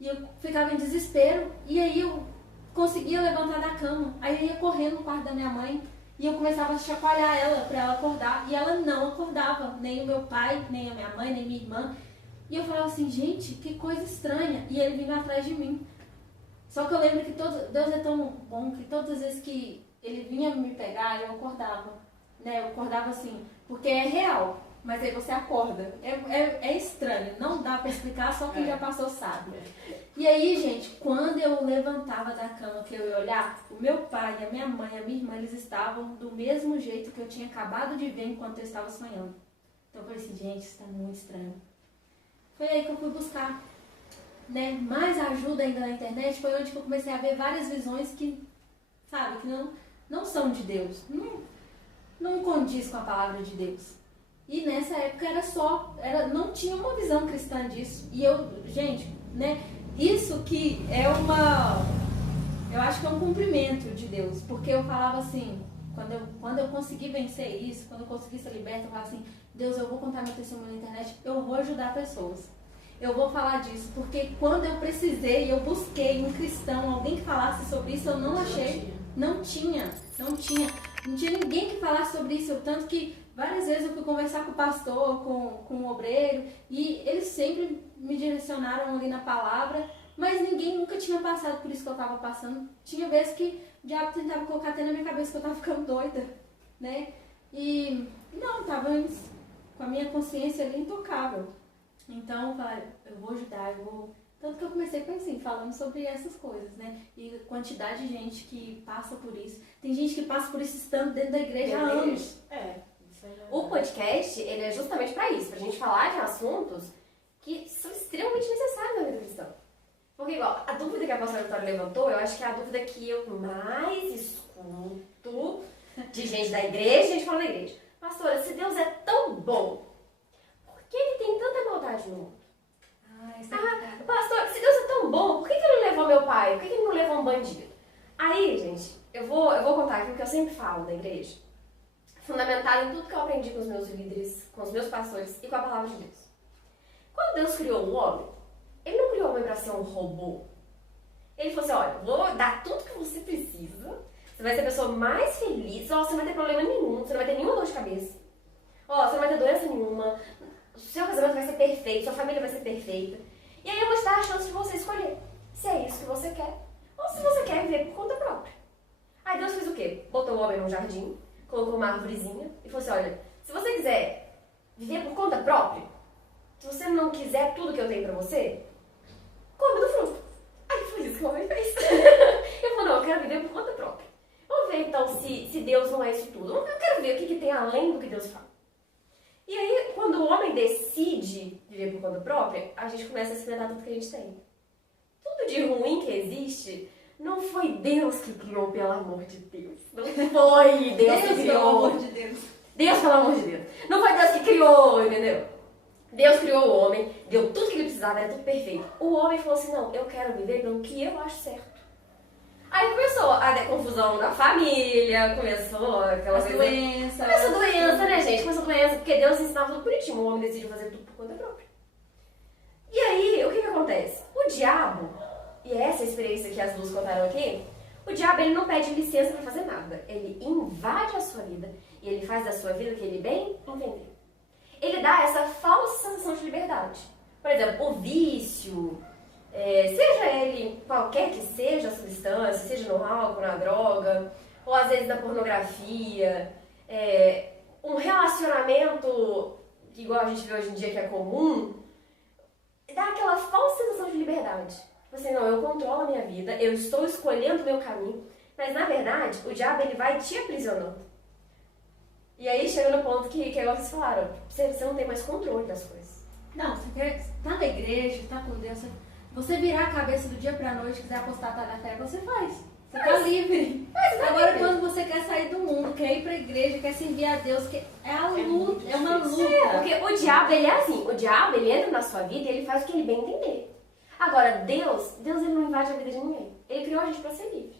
E eu ficava em desespero. E aí eu conseguia levantar da cama. Aí eu ia correndo no quarto da minha mãe. E eu começava a chacoalhar ela pra ela acordar. E ela não acordava. Nem o meu pai, nem a minha mãe, nem minha irmã. E eu falava assim, gente, que coisa estranha. E ele vinha atrás de mim. Só que eu lembro que Deus é tão bom que todas as vezes que ele vinha me pegar, eu acordava. Né? Eu acordava assim, porque é real. Mas aí você acorda. É estranho, não dá pra explicar, só quem já passou sabe. E aí, gente, quando eu levantava da cama, que eu ia olhar, o meu pai, a minha mãe, a minha irmã, eles estavam do mesmo jeito que eu tinha acabado de ver enquanto eu estava sonhando. Então eu falei assim, gente, isso tá muito estranho. Foi aí que eu fui buscar, né, mais ajuda ainda na internet. Foi onde que eu comecei a ver várias visões que, sabe, que não são de Deus. Não condiz com a palavra de Deus. E nessa época não tinha uma visão cristã disso. E eu, gente, né, isso que é eu acho que é um cumprimento de Deus. Porque eu falava assim, quando eu consegui vencer isso, quando eu consegui ser liberta, eu falava assim, Deus, eu vou contar meu testemunho na internet, eu vou ajudar pessoas. Eu vou falar disso, porque quando eu precisei, eu busquei um cristão, alguém que falasse sobre isso, eu não achei. Não tinha ninguém que falasse sobre isso, tanto que várias vezes eu fui conversar com o pastor, com o obreiro, e eles sempre me direcionaram ali na palavra, mas ninguém nunca tinha passado por isso que eu estava passando. Tinha vezes que o diabo tentava colocar até na minha cabeça que eu estava ficando doida, né? E não, estava com a minha consciência ali intocável. Então eu falei, eu vou ajudar, Tanto que eu comecei com assim, falando sobre essas coisas, né? E quantidade de gente que passa por isso. Tem gente que passa por isso estando dentro da igreja há anos. O podcast, ele é justamente pra isso, pra gente falar de assuntos que são extremamente necessários na vida cristã. Porque, igual, a dúvida que a pastora Vitória levantou, eu acho que é a dúvida que eu mais escuto de gente da igreja, gente fala da igreja. Pastora, se Deus é tão bom, por que ele tem tanta maldade no mundo? Pastor, se Deus é tão bom, por que ele não levou meu pai? Por que ele não levou um bandido? Aí, gente, eu vou contar aqui o que eu sempre falo da igreja, fundamentado em tudo que eu aprendi com os meus líderes, com os meus pastores e com a palavra de Deus. Quando Deus criou o homem, ele não criou o homem para ser um robô. Ele falou assim, olha, vou dar tudo que você precisa, você vai ser a pessoa mais feliz, você não vai ter problema nenhum, você não vai ter nenhuma dor de cabeça, você não vai ter doença nenhuma, o seu casamento vai ser perfeito, sua família vai ser perfeita. E aí eu vou te dar a chance de você escolher se é isso que você quer ou se você quer viver por conta própria. Aí Deus fez o quê? Botou o homem num jardim, colocou uma árvorezinha e falou assim, olha, se você quiser viver por conta própria, se você não quiser tudo que eu tenho pra você, come do fruto. Aí foi isso que o homem fez. Ele falou, não, eu quero viver por conta própria. Vamos ver então se Deus não é isso tudo. Eu quero ver o que tem além do que Deus fala. E aí, quando o homem decide viver por conta própria, a gente começa a experimentar tudo que a gente tem. Tudo de ruim que existe, não foi Deus que criou, pelo amor de Deus. Não foi Deus que criou. Pelo amor de Deus. Deus, pelo amor de Deus. Não foi Deus que criou, entendeu? Deus criou o homem, deu tudo que ele precisava, era tudo perfeito. O homem falou assim, não, eu quero viver pelo que eu acho certo. Aí começou a confusão na família, começou aquela doença. Começou doença, né, gente? Começou doença, porque Deus ensinava tudo bonitinho. O homem decidiu fazer tudo por conta própria. E aí, o que acontece? O diabo, e essa é a experiência que as duas contaram aqui, o diabo, ele não pede licença pra fazer nada. Ele invade a sua vida e ele faz da sua vida o que ele bem entender. Ele dá essa falsa sensação de liberdade. Por exemplo, o vício... seja ele qualquer que seja a substância, seja no álcool, na droga, ou às vezes na pornografia, um relacionamento, igual a gente vê hoje em dia que é comum, dá aquela falsa sensação de liberdade. Você, não, eu controlo a minha vida, eu estou escolhendo o meu caminho, mas na verdade o diabo ele vai te aprisionando. E aí chega no ponto que igual vocês falaram, você não tem mais controle das coisas. Não, você quer estar na igreja, estar com Deus... Você virar a cabeça do dia pra noite, quiser apostatar na fé, você faz. Você tá livre. Agora, quando você quer sair do mundo, quer ir pra igreja, quer servir a Deus, é a luta, é uma luta. Porque o diabo, ele é assim. O diabo, ele entra na sua vida e ele faz o que ele bem entender. Agora, Deus ele não invade a vida de ninguém. Ele criou a gente pra ser livre.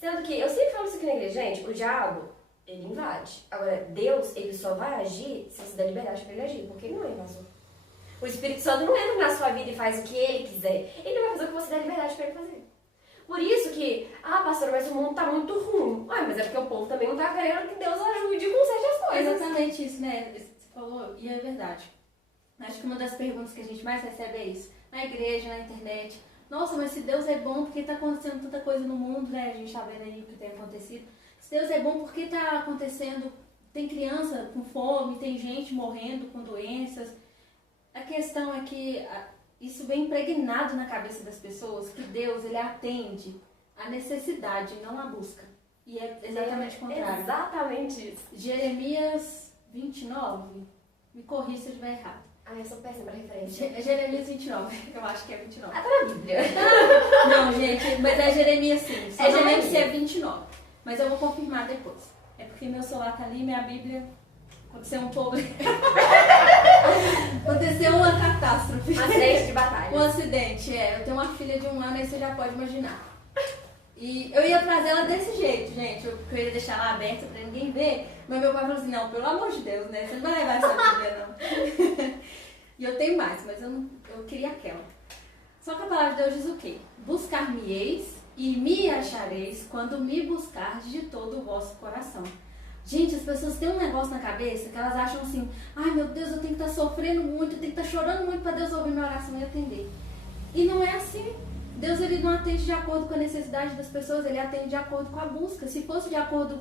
Sendo que, eu sempre falo isso aqui na igreja, gente, o diabo, ele invade. Agora, Deus, ele só vai agir se você der liberdade pra ele agir, porque ele não é invasor. O Espírito Santo não entra na sua vida e faz o que ele quiser. Ele vai fazer o que você dá liberdade para ele fazer. Por isso que, pastora, mas o mundo tá muito ruim. Mas é porque o povo também não tá querendo que Deus ajude e conserte as coisas. Exatamente isso, né? Você falou, e é verdade. Acho que uma das perguntas que a gente mais recebe é isso. Na igreja, na internet. Nossa, mas se Deus é bom, por que tá acontecendo tanta coisa no mundo, né? A gente tá vendo aí o que tem acontecido. Se Deus é bom, por que tá acontecendo? Tem criança com fome, tem gente morrendo com doenças. A questão é que isso vem impregnado na cabeça das pessoas, que Deus, ele atende a necessidade, não a busca. E é exatamente o contrário. Exatamente isso. Jeremias 29, me corrija se eu estiver errado. Eu sou péssima pra referência. Jeremias 29, eu acho que é 29. Tá na Bíblia. Não, gente, mas é Jeremias sim. Só não lembro se é 29, mas eu vou confirmar depois. É porque meu celular tá ali, minha Bíblia, aconteceu um problema. Aconteceu uma catástrofe. Um acidente de batalha. Um acidente, eu tenho uma filha de 1 ano, aí você já pode imaginar. E eu ia trazer ela desse jeito, gente. Eu ia deixar ela aberta pra ninguém ver. Mas meu pai falou assim, não, pelo amor de Deus, né? Você não vai levar essa Bíblia, não. E eu tenho mais, mas eu queria aquela. Só que a palavra de Deus diz o quê? Buscar-me-eis e me achareis quando me buscardes de todo o vosso coração. Gente, as pessoas têm um negócio na cabeça que elas acham assim, ai meu Deus, eu tenho que estar sofrendo muito, eu tenho que estar chorando muito para Deus ouvir minha oração e atender. E não é assim. Deus, ele não atende de acordo com a necessidade das pessoas, ele atende de acordo com a busca. Se fosse de acordo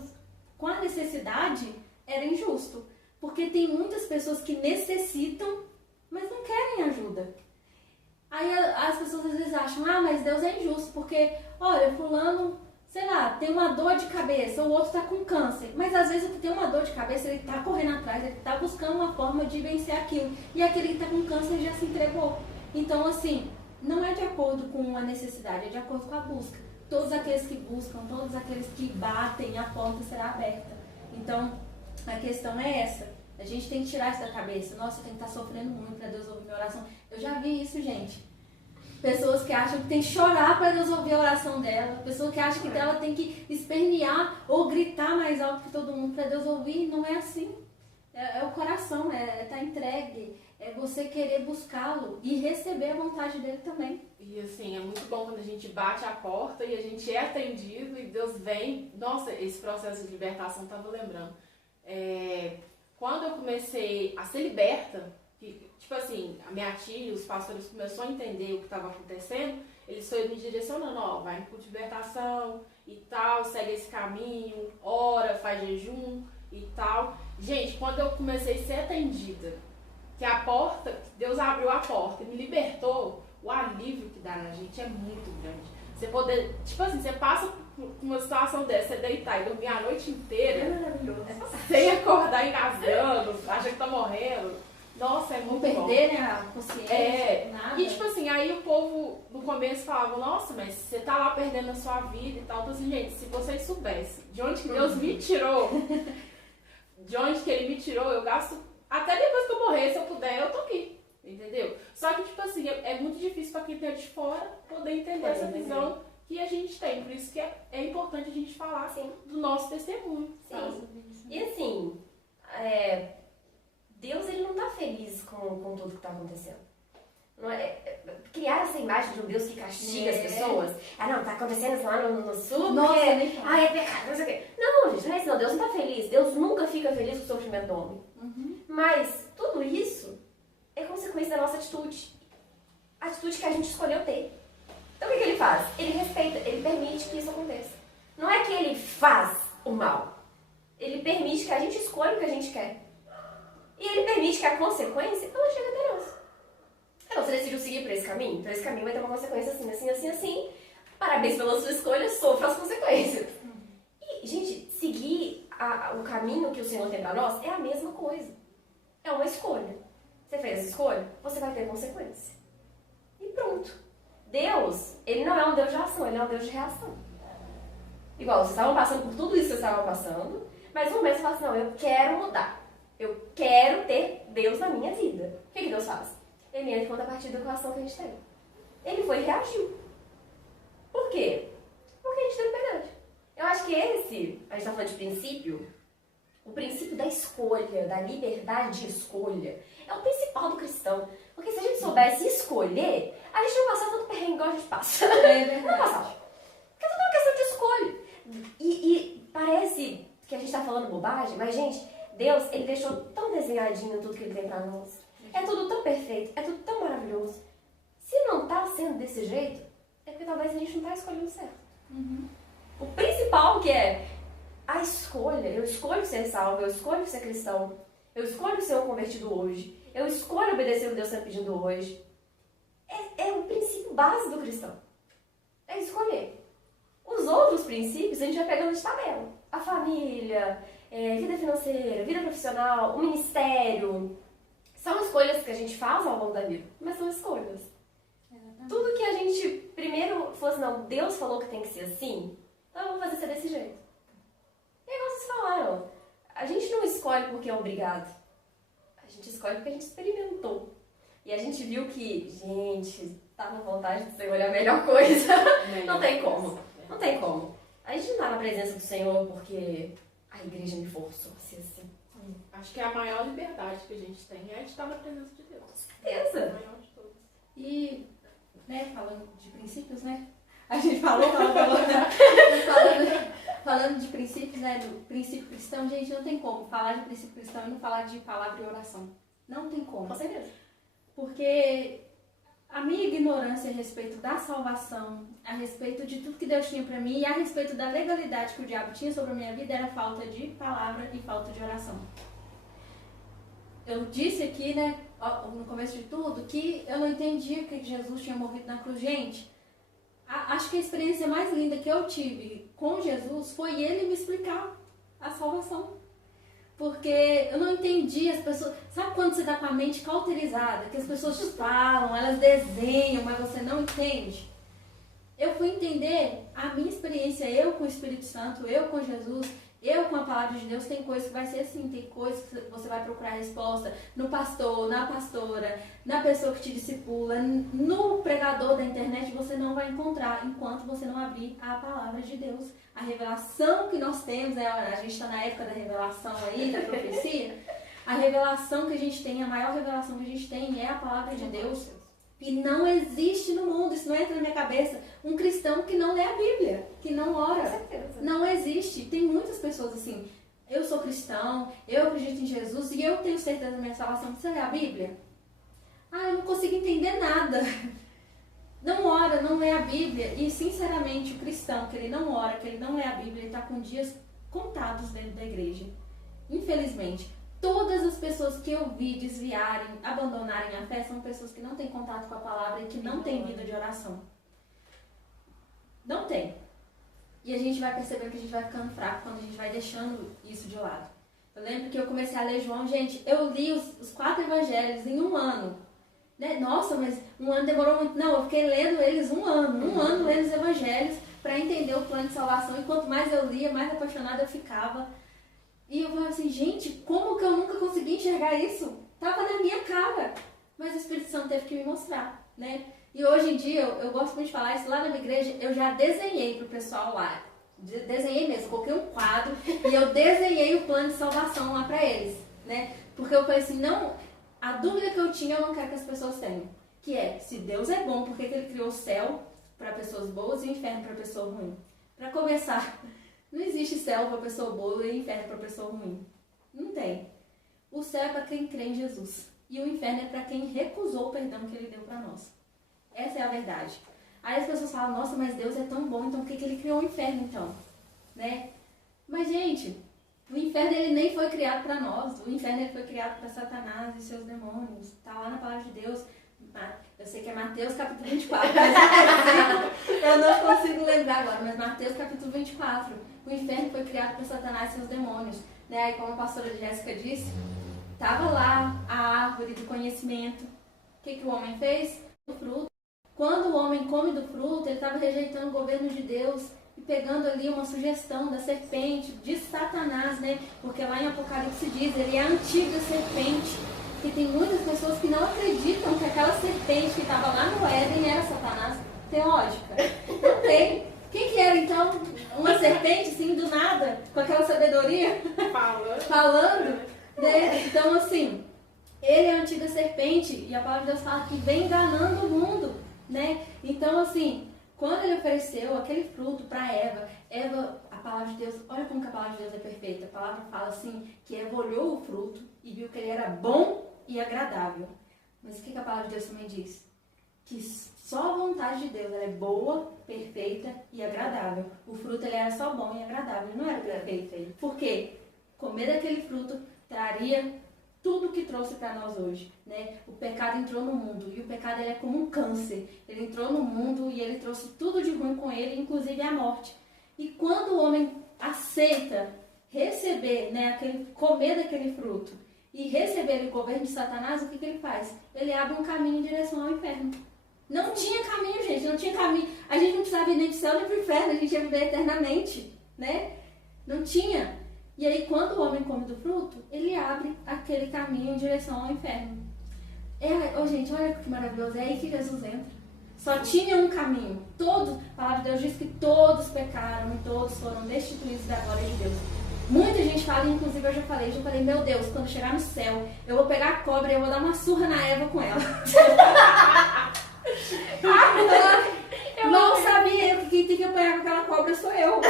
com a necessidade, era injusto. Porque tem muitas pessoas que necessitam, mas não querem ajuda. Aí as pessoas às vezes acham, mas Deus é injusto, porque, olha, fulano, sei lá, tem uma dor de cabeça, o outro tá com câncer. Mas às vezes o que tem uma dor de cabeça, ele tá correndo atrás, ele tá buscando uma forma de vencer aquilo. E aquele que tá com câncer já se entregou. Então, assim, não é de acordo com a necessidade, é de acordo com a busca. Todos aqueles que buscam, todos aqueles que batem, a porta será aberta. Então, a questão é essa. A gente tem que tirar isso da cabeça. Nossa, eu tenho que estar sofrendo muito para Deus ouvir minha oração. Eu já vi isso, gente. Pessoas que acham que tem que chorar para Deus ouvir a oração dela. Pessoas que acham que ela tem que espernear ou gritar mais alto que todo mundo para Deus ouvir. Não é assim. É o coração, é estar entregue. É você querer buscá-lo e receber a vontade dele também. E assim, é muito bom quando a gente bate a porta e a gente é atendido e Deus vem. Nossa, esse processo de libertação, estava lembrando. Quando eu comecei a ser liberta, que, tipo assim, a minha tia, os pastores começaram a entender o que estava acontecendo, eles foram me direcionando, vai no culto de libertação e tal, segue esse caminho, ora, faz jejum e tal. Gente, quando eu comecei a ser atendida, que a porta, Deus abriu a porta e me libertou, o alívio que dá na gente é muito grande. Você poder, tipo assim, você passa por uma situação dessa, você deitar e dormir a noite inteira, É maravilhoso. sem acordar engasgando, acha que tá morrendo. Nossa, é muito bom. Perder, né, a consciência, nada. E tipo assim, aí o povo no começo falava, nossa, mas você tá lá perdendo a sua vida e tal. Então assim, gente, se vocês soubessem de onde que Deus me tirou, de onde que Ele me tirou, eu gasto, até depois que eu morrer, se eu puder, eu tô aqui. Entendeu? Só que, tipo assim, é muito difícil pra quem tá de fora poder entender essa visão que a gente tem. Por isso que é importante a gente falar do nosso testemunho. Sim. E assim, Deus, ele não tá feliz com tudo que tá acontecendo. Não criar essa imagem de um Deus que castiga as pessoas. Não, tá acontecendo isso lá no sul, Nossa, porque nem é pecado, não sei o quê. Não, gente, não é isso não. Deus não tá feliz. Deus nunca fica feliz com o sofrimento do homem. Mas tudo isso é consequência da nossa atitude. A atitude que a gente escolheu ter. Então o que ele faz? Ele respeita, ele permite que isso aconteça. Não é que ele faz o mal. Ele permite que a gente escolha o que a gente quer. E ele permite que a consequência, ela chegue até nós. Então, você decidiu seguir por esse caminho? Então esse caminho vai ter uma consequência assim, assim, assim, assim. Parabéns pela sua escolha, sofra as consequências. E, gente, seguir o caminho que o Senhor tem para nós é a mesma coisa. É uma escolha. Você fez essa escolha, você vai ter consequência. E pronto. Deus, ele não é um Deus de ação, ele é um Deus de reação. Igual, vocês estavam passando por tudo isso que vocês estavam passando, mas um momento você fala assim, não, eu quero mudar. Eu quero ter Deus na minha vida. O que Deus faz? Ele entra em contrapartida com a ação que a gente tem. Ele foi e reagiu. Por quê? Porque a gente tem liberdade. Eu acho que a gente tá falando de princípio, O princípio da escolha, da liberdade de escolha, é o principal do cristão. Porque se a gente soubesse escolher, a gente não passava tanto perrengue igual a gente passa. Não passava. Porque é tudo uma questão de escolha. E parece que a gente tá falando bobagem, mas, gente, Deus, ele deixou tão desenhadinho tudo que ele tem pra nós. É tudo tão perfeito, é tudo tão maravilhoso. Se não tá sendo desse jeito, é porque talvez a gente não tá escolhendo certo. O principal que é a escolha. Eu escolho ser salvo, eu escolho ser cristão, eu escolho ser um convertido hoje, eu escolho obedecer o que Deus está pedindo hoje. É o princípio base do cristão. É escolher. Os outros princípios a gente vai pegando de tabela. A família, vida financeira, vida profissional, o ministério. São escolhas que a gente faz ao longo da vida, mas são escolhas. Tudo que a gente primeiro fosse, não, Deus falou que tem que ser assim, então eu vou fazer ser desse jeito. E aí vocês falaram, a gente não escolhe porque é obrigado. A gente escolhe porque a gente experimentou. E a gente viu que, gente, tá com vontade de escolher a melhor coisa. Não tem como. Não tem como. A gente não tá na presença do Senhor porque a igreja me forçou a ser assim. Acho que a maior liberdade que a gente tem é de estar na presença de Deus. Com certeza. É a maior de todas. E, né, falando de princípios, né? A gente falou falando de princípios, né? Do princípio cristão, gente, não tem como falar de princípio cristão e não falar de palavra e oração. Não tem como. Com certeza. Porque a minha ignorância a respeito da salvação, a respeito de tudo que Deus tinha pra mim e a respeito da legalidade que o diabo tinha sobre a minha vida era falta de palavra e falta de oração. Eu disse aqui, né, no começo de tudo, que eu não entendia que Jesus tinha morrido na cruz. Gente, acho que a experiência mais linda que eu tive com Jesus foi ele me explicar a salvação. Porque eu não entendi as pessoas... Sabe quando você tá com a mente cauterizada? Que as pessoas falam, elas desenham, mas você não entende? Eu fui entender a minha experiência, eu com o Espírito Santo, eu com Jesus, eu com a palavra de Deus. Tem coisas que vai ser assim, tem coisas que você vai procurar resposta no pastor, na pastora, na pessoa que te discipula, no pregador da internet. Você não vai encontrar enquanto você não abrir a palavra de Deus. A revelação que nós temos, a gente está na época da revelação aí, da profecia. A revelação que a gente tem, a maior revelação que a gente tem é a palavra de Deus. E não existe no mundo, isso não entra na minha cabeça, um cristão que não lê a Bíblia, que não ora. Com certeza. Não existe. Tem muitas pessoas assim, eu sou cristão, eu acredito em Jesus e eu tenho certeza da minha salvação. Você lê a Bíblia? Eu não consigo entender nada. Não ora, não lê a Bíblia. E sinceramente, o cristão que ele não ora, que ele não lê a Bíblia, ele está com dias contados dentro da igreja. Infelizmente. Todas as pessoas que eu vi desviarem, abandonarem a fé, são pessoas que não têm contato com a palavra e que não têm vida de oração. Não tem. E a gente vai percebendo que a gente vai ficando fraco quando a gente vai deixando isso de lado. Eu lembro que eu comecei a ler João, gente, eu li os 4 evangelhos em um ano. Né? Nossa, mas um ano demorou muito. Não, eu fiquei lendo eles um ano lendo os evangelhos para entender o plano de salvação. E quanto mais eu lia, mais apaixonada eu ficava. E eu falava assim, gente, como que eu nunca consegui enxergar isso? Tava na minha cara. Mas o Espírito Santo teve que me mostrar, né? E hoje em dia, eu gosto muito de falar isso, lá na minha igreja, eu já desenhei pro pessoal lá. Desenhei mesmo, coloquei um quadro e eu desenhei o plano de salvação lá pra eles, né? Porque eu falei assim, não, a dúvida que eu tinha, eu não quero que as pessoas tenham. Que é, se Deus é bom, por que ele criou o céu para pessoas boas e o inferno para pessoa ruim? Para começar... Não existe céu para pessoa boa e inferno para pessoa ruim. Não tem. O céu é para quem crê em Jesus. E o inferno é para quem recusou o perdão que ele deu para nós. Essa é a verdade. Aí as pessoas falam, nossa, mas Deus é tão bom, então por que ele criou o inferno então? Né? Mas, gente, o inferno ele nem foi criado para nós. O inferno ele foi criado para Satanás e seus demônios. Está lá na palavra de Deus. Eu sei que é Mateus capítulo 24, mas eu não consigo lembrar agora, mas Mateus capítulo 24. O inferno foi criado por Satanás e seus demônios. Né? Aí, como a pastora Jéssica disse, estava lá a árvore do conhecimento. O que o homem fez? O fruto. Quando o homem come do fruto, ele estava rejeitando o governo de Deus e pegando ali uma sugestão da serpente, de Satanás, né? Porque lá em Apocalipse diz, ele é a antiga serpente. E tem muitas pessoas que não acreditam que aquela serpente que estava lá no Éden era Satanás. Tem lógica? Não tem. Quem que era então? Uma serpente, assim, do nada, com aquela sabedoria? Falando. Né? Então, assim, ele é a antiga serpente e a palavra de Deus fala que vem enganando o mundo, né? Então, assim, quando ele ofereceu aquele fruto para Eva, a palavra de Deus, olha como que a palavra de Deus é perfeita. A palavra fala assim, que Eva olhou o fruto e viu que ele era bom e agradável. Mas o que a palavra de Deus também diz? Que só a vontade de Deus ela é boa, perfeita e agradável. O fruto ele era só bom e agradável, ele não era perfeito. Por quê? Comer daquele fruto traria tudo que trouxe para nós hoje, né? O pecado entrou no mundo e o pecado ele é como um câncer. Ele entrou no mundo e ele trouxe tudo de ruim com ele, inclusive a morte. E quando o homem aceita receber, né, comer daquele fruto e receber o governo de Satanás, o que ele faz? Ele abre um caminho em direção ao inferno. Não tinha caminho, gente, não tinha caminho. A gente não precisava ir nem pro céu nem pro inferno, a gente ia viver eternamente, né? Não tinha. E aí, quando o homem come do fruto, ele abre aquele caminho em direção ao inferno. Gente, olha que maravilhoso, é aí que Jesus entra. Só tinha um caminho. Todos, a palavra de Deus diz que todos pecaram e todos foram destituídos da glória de Deus. Muita gente fala, inclusive eu já falei, meu Deus, quando chegar no céu, eu vou pegar a cobra e eu vou dar uma surra na Eva com ela. Eu não sabia que quem tem que apanhar com aquela cobra sou eu.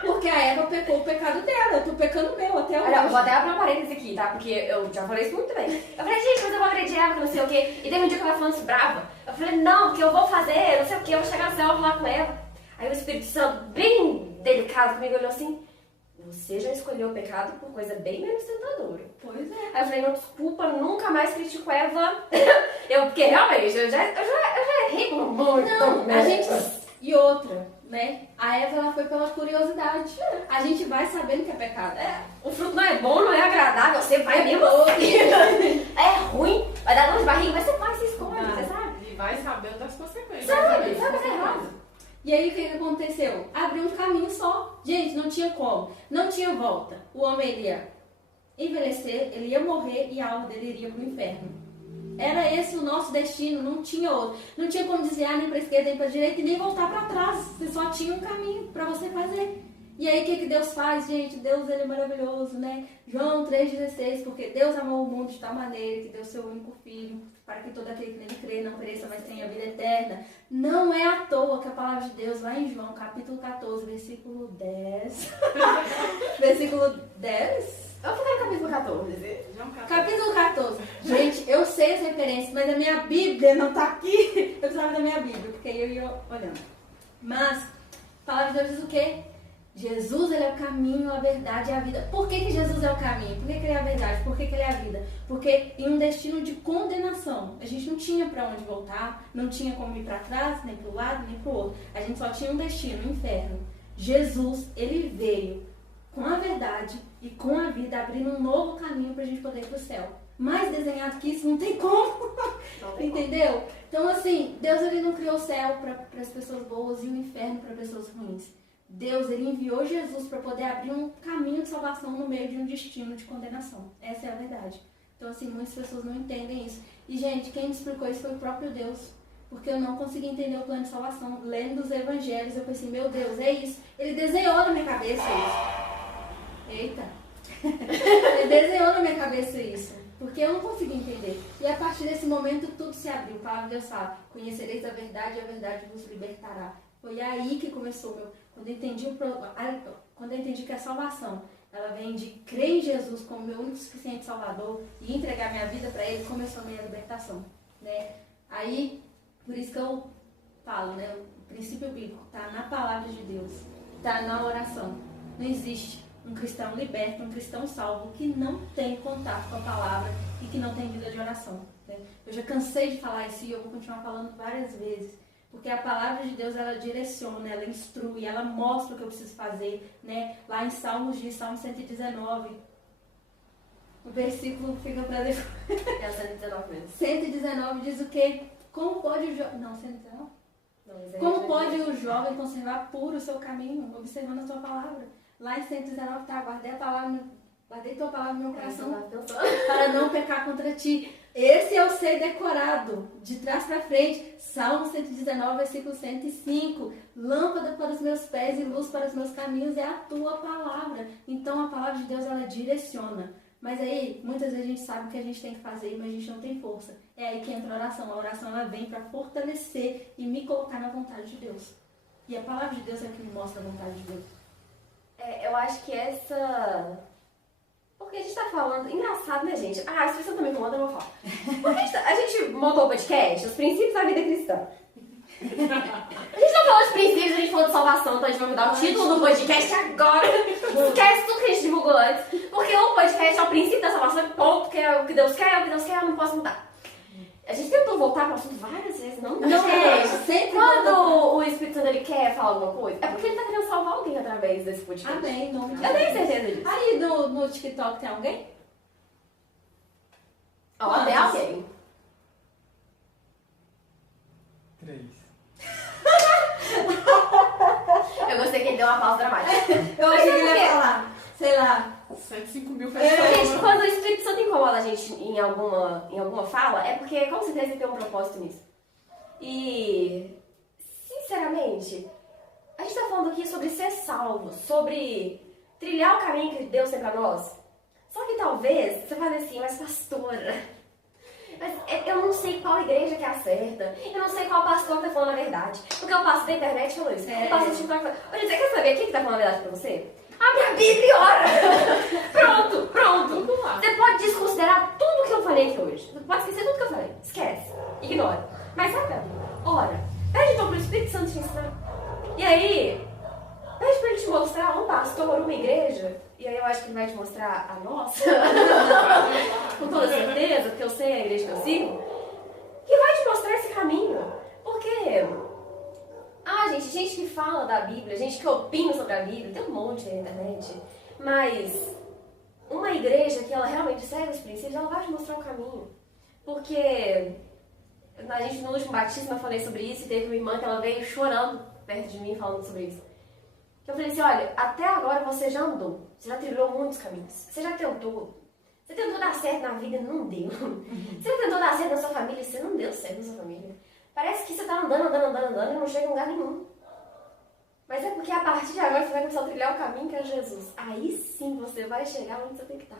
Porque a Eva pecou o pecado dela, eu tô pecando o meu até hoje. Olha, eu vou até abrir uma parênteses aqui, tá? Porque eu já falei isso muito bem. Eu falei, gente, mas eu vou agredir ela, que não sei o quê. E teve um dia que eu tava falando isso brava. Eu falei, não, porque eu vou fazer, não sei o quê, eu vou chegar no céu, eu vou falar com ela. Aí o Espírito Santo, bem delicado comigo, olhou assim, você já escolheu o pecado por coisa bem menos tentadora. Pois é. Aí eu falei, não, desculpa, nunca mais critico Eva. Porque realmente, eu já errei por muito. Não, a gente... E outra, né? A Eva, ela foi pela curiosidade. A gente vai sabendo que é pecado. O fruto não é bom, não é agradável, você vai mesmo assim. É ruim, vai dar dor de barriga, mas você faz, você escolhe, você sabe? E vai sabendo das consequências. Sabe que é errado. E aí o que aconteceu? Abriu um caminho só. Gente, não tinha como. Não tinha volta. O homem ele ia envelhecer, ele ia morrer e a alma dele iria para o inferno. Era esse o nosso destino, não tinha outro. Não tinha como desviar nem para a esquerda, nem para a direita e nem voltar para trás. Você só tinha um caminho para você fazer. E aí o que Deus faz, gente? Deus ele é maravilhoso, né? João 3,16, porque Deus amou o mundo de tal maneira que deu seu único filho, para que todo aquele que nele crê não pereça, mas tenha vida eterna. Não é à toa que a palavra de Deus, lá em João, capítulo 14, versículo 10. Versículo 10? Eu vou ficar no capítulo 14. Capítulo 14. Gente, eu sei as referências, mas a minha Bíblia não tá aqui. Eu precisava da minha Bíblia, porque aí eu ia olhando. Mas, a palavra de Deus diz o quê? Jesus, ele é o caminho, a verdade e a vida. Por que Jesus é o caminho? Por que ele é a verdade? Por que ele é a vida? Porque em um destino de condenação, a gente não tinha para onde voltar, não tinha como ir para trás, nem para o lado, nem para o outro. A gente só tinha um destino, o inferno. Jesus, ele veio com a verdade e com a vida, abrindo um novo caminho para a gente poder ir para o céu. Mais desenhado que isso, não tem como. Não tem entendeu? Como. Então, assim, Deus ele não criou o céu para as pessoas boas e o inferno para pessoas ruins. Deus, ele enviou Jesus para poder abrir um caminho de salvação no meio de um destino de condenação. Essa é a verdade. Então, assim, muitas pessoas não entendem isso. E, gente, quem me explicou isso foi o próprio Deus. Porque eu não consegui entender o plano de salvação. Lendo os evangelhos, eu pensei, meu Deus, é isso. Ele desenhou na minha cabeça isso. Eita. Ele desenhou na minha cabeça isso. Porque eu não consegui entender. E a partir desse momento, tudo se abriu. A palavra de Deus fala, conhecereis a verdade e a verdade vos libertará. Foi aí que começou o meu... Quando eu entendi que a salvação, ela vem de crer em Jesus como meu único suficiente salvador e entregar minha vida para ele, começou a minha libertação, né? Aí, por isso que eu falo, né? O princípio bíblico está na palavra de Deus, está na oração. Não existe um cristão liberto, um cristão salvo que não tem contato com a palavra e que não tem vida de oração, né? Eu já cansei de falar isso e eu vou continuar falando várias vezes. Porque a palavra de Deus, ela direciona, ela instrui, ela mostra o que eu preciso fazer, né? Lá em Salmo 119, o versículo fica para depois. É o 119 mesmo. 119 diz o quê? Como pode o jovem... Não, 119? Não, como pode o jovem conservar puro o seu caminho, observando a sua palavra? Lá em 119 tá, guardei tua palavra no meu coração, para não pecar contra ti. Esse eu sei decorado, de trás para frente. Salmo 119, versículo 105. Lâmpada para os meus pés e luz para os meus caminhos é a tua palavra. Então a palavra de Deus, ela direciona. Mas aí, muitas vezes a gente sabe o que a gente tem que fazer, mas a gente não tem força. É aí que entra a oração. A oração, ela vem para fortalecer e me colocar na vontade de Deus. E a palavra de Deus é o que me mostra a vontade de Deus. Eu acho que essa... Porque a gente tá falando... Engraçado, né, gente? Ah, se você também comanda, eu vou falar. Porque a gente montou o podcast, os princípios da vida cristã. A gente não falou de princípios, a gente falou de salvação, então a gente vai mudar o título do podcast agora. Esquece tudo que a gente divulgou antes. Porque o podcast é o princípio da salvação, ponto, que é o que Deus quer, eu não posso mudar. A gente tentou voltar para o assunto várias vezes, não? Gente, sempre quando o Espírito Santo ele quer falar alguma coisa, é porque ele tá querendo salvar alguém através desse podcast. Amém. Eu tenho certeza disso. Aí no TikTok tem alguém? Ó, até alguém. 3. Eu gostei que ele deu uma pausa dramática. Eu achei que ele ia falar, sei lá. 105 mil pessoas. Gente, quando o Espírito Santo incomoda a gente em alguma fala, é porque com certeza ele tem um propósito nisso. E, sinceramente, a gente tá falando aqui sobre ser salvo, sobre trilhar o caminho que Deus tem pra nós. Só que talvez você fale assim, mas pastora, mas eu não sei qual igreja que é a certa, eu não sei qual pastor que tá falando a verdade. Porque o pastor da internet falou isso, o pastor do TikTok falou. Olha, você quer saber quem que tá falando a verdade pra você? Abre a Bíblia e ora! Pronto! Tudo lá. Você pode desconsiderar tudo que eu falei aqui hoje. Você pode esquecer tudo que eu falei. Esquece. Ignora. Mas sabe, ora. Pede então pro Espírito Santo te ensinar. E aí, pede pra ele te mostrar um pastor, uma igreja. E aí eu acho que ele vai te mostrar a nossa. Com toda certeza, porque eu sei a igreja que eu sigo. Que vai te mostrar esse caminho. Porque... gente que fala da Bíblia, gente que opina sobre a Bíblia, tem um monte na internet, mas uma igreja que ela realmente segue os princípios, ela vai te mostrar o caminho. Porque a gente no último batismo eu falei sobre isso e teve uma irmã que ela veio chorando perto de mim falando sobre isso. Eu falei assim, olha, até agora você já andou, você já trilhou muitos caminhos, você já tentou. Você tentou dar certo na vida e não deu. Você tentou dar certo na sua família e você não deu certo na sua família. Parece que você tá andando e não chega em lugar nenhum. Mas é porque a partir de agora você vai começar a trilhar o caminho que é Jesus. Aí sim você vai chegar onde você tem que estar.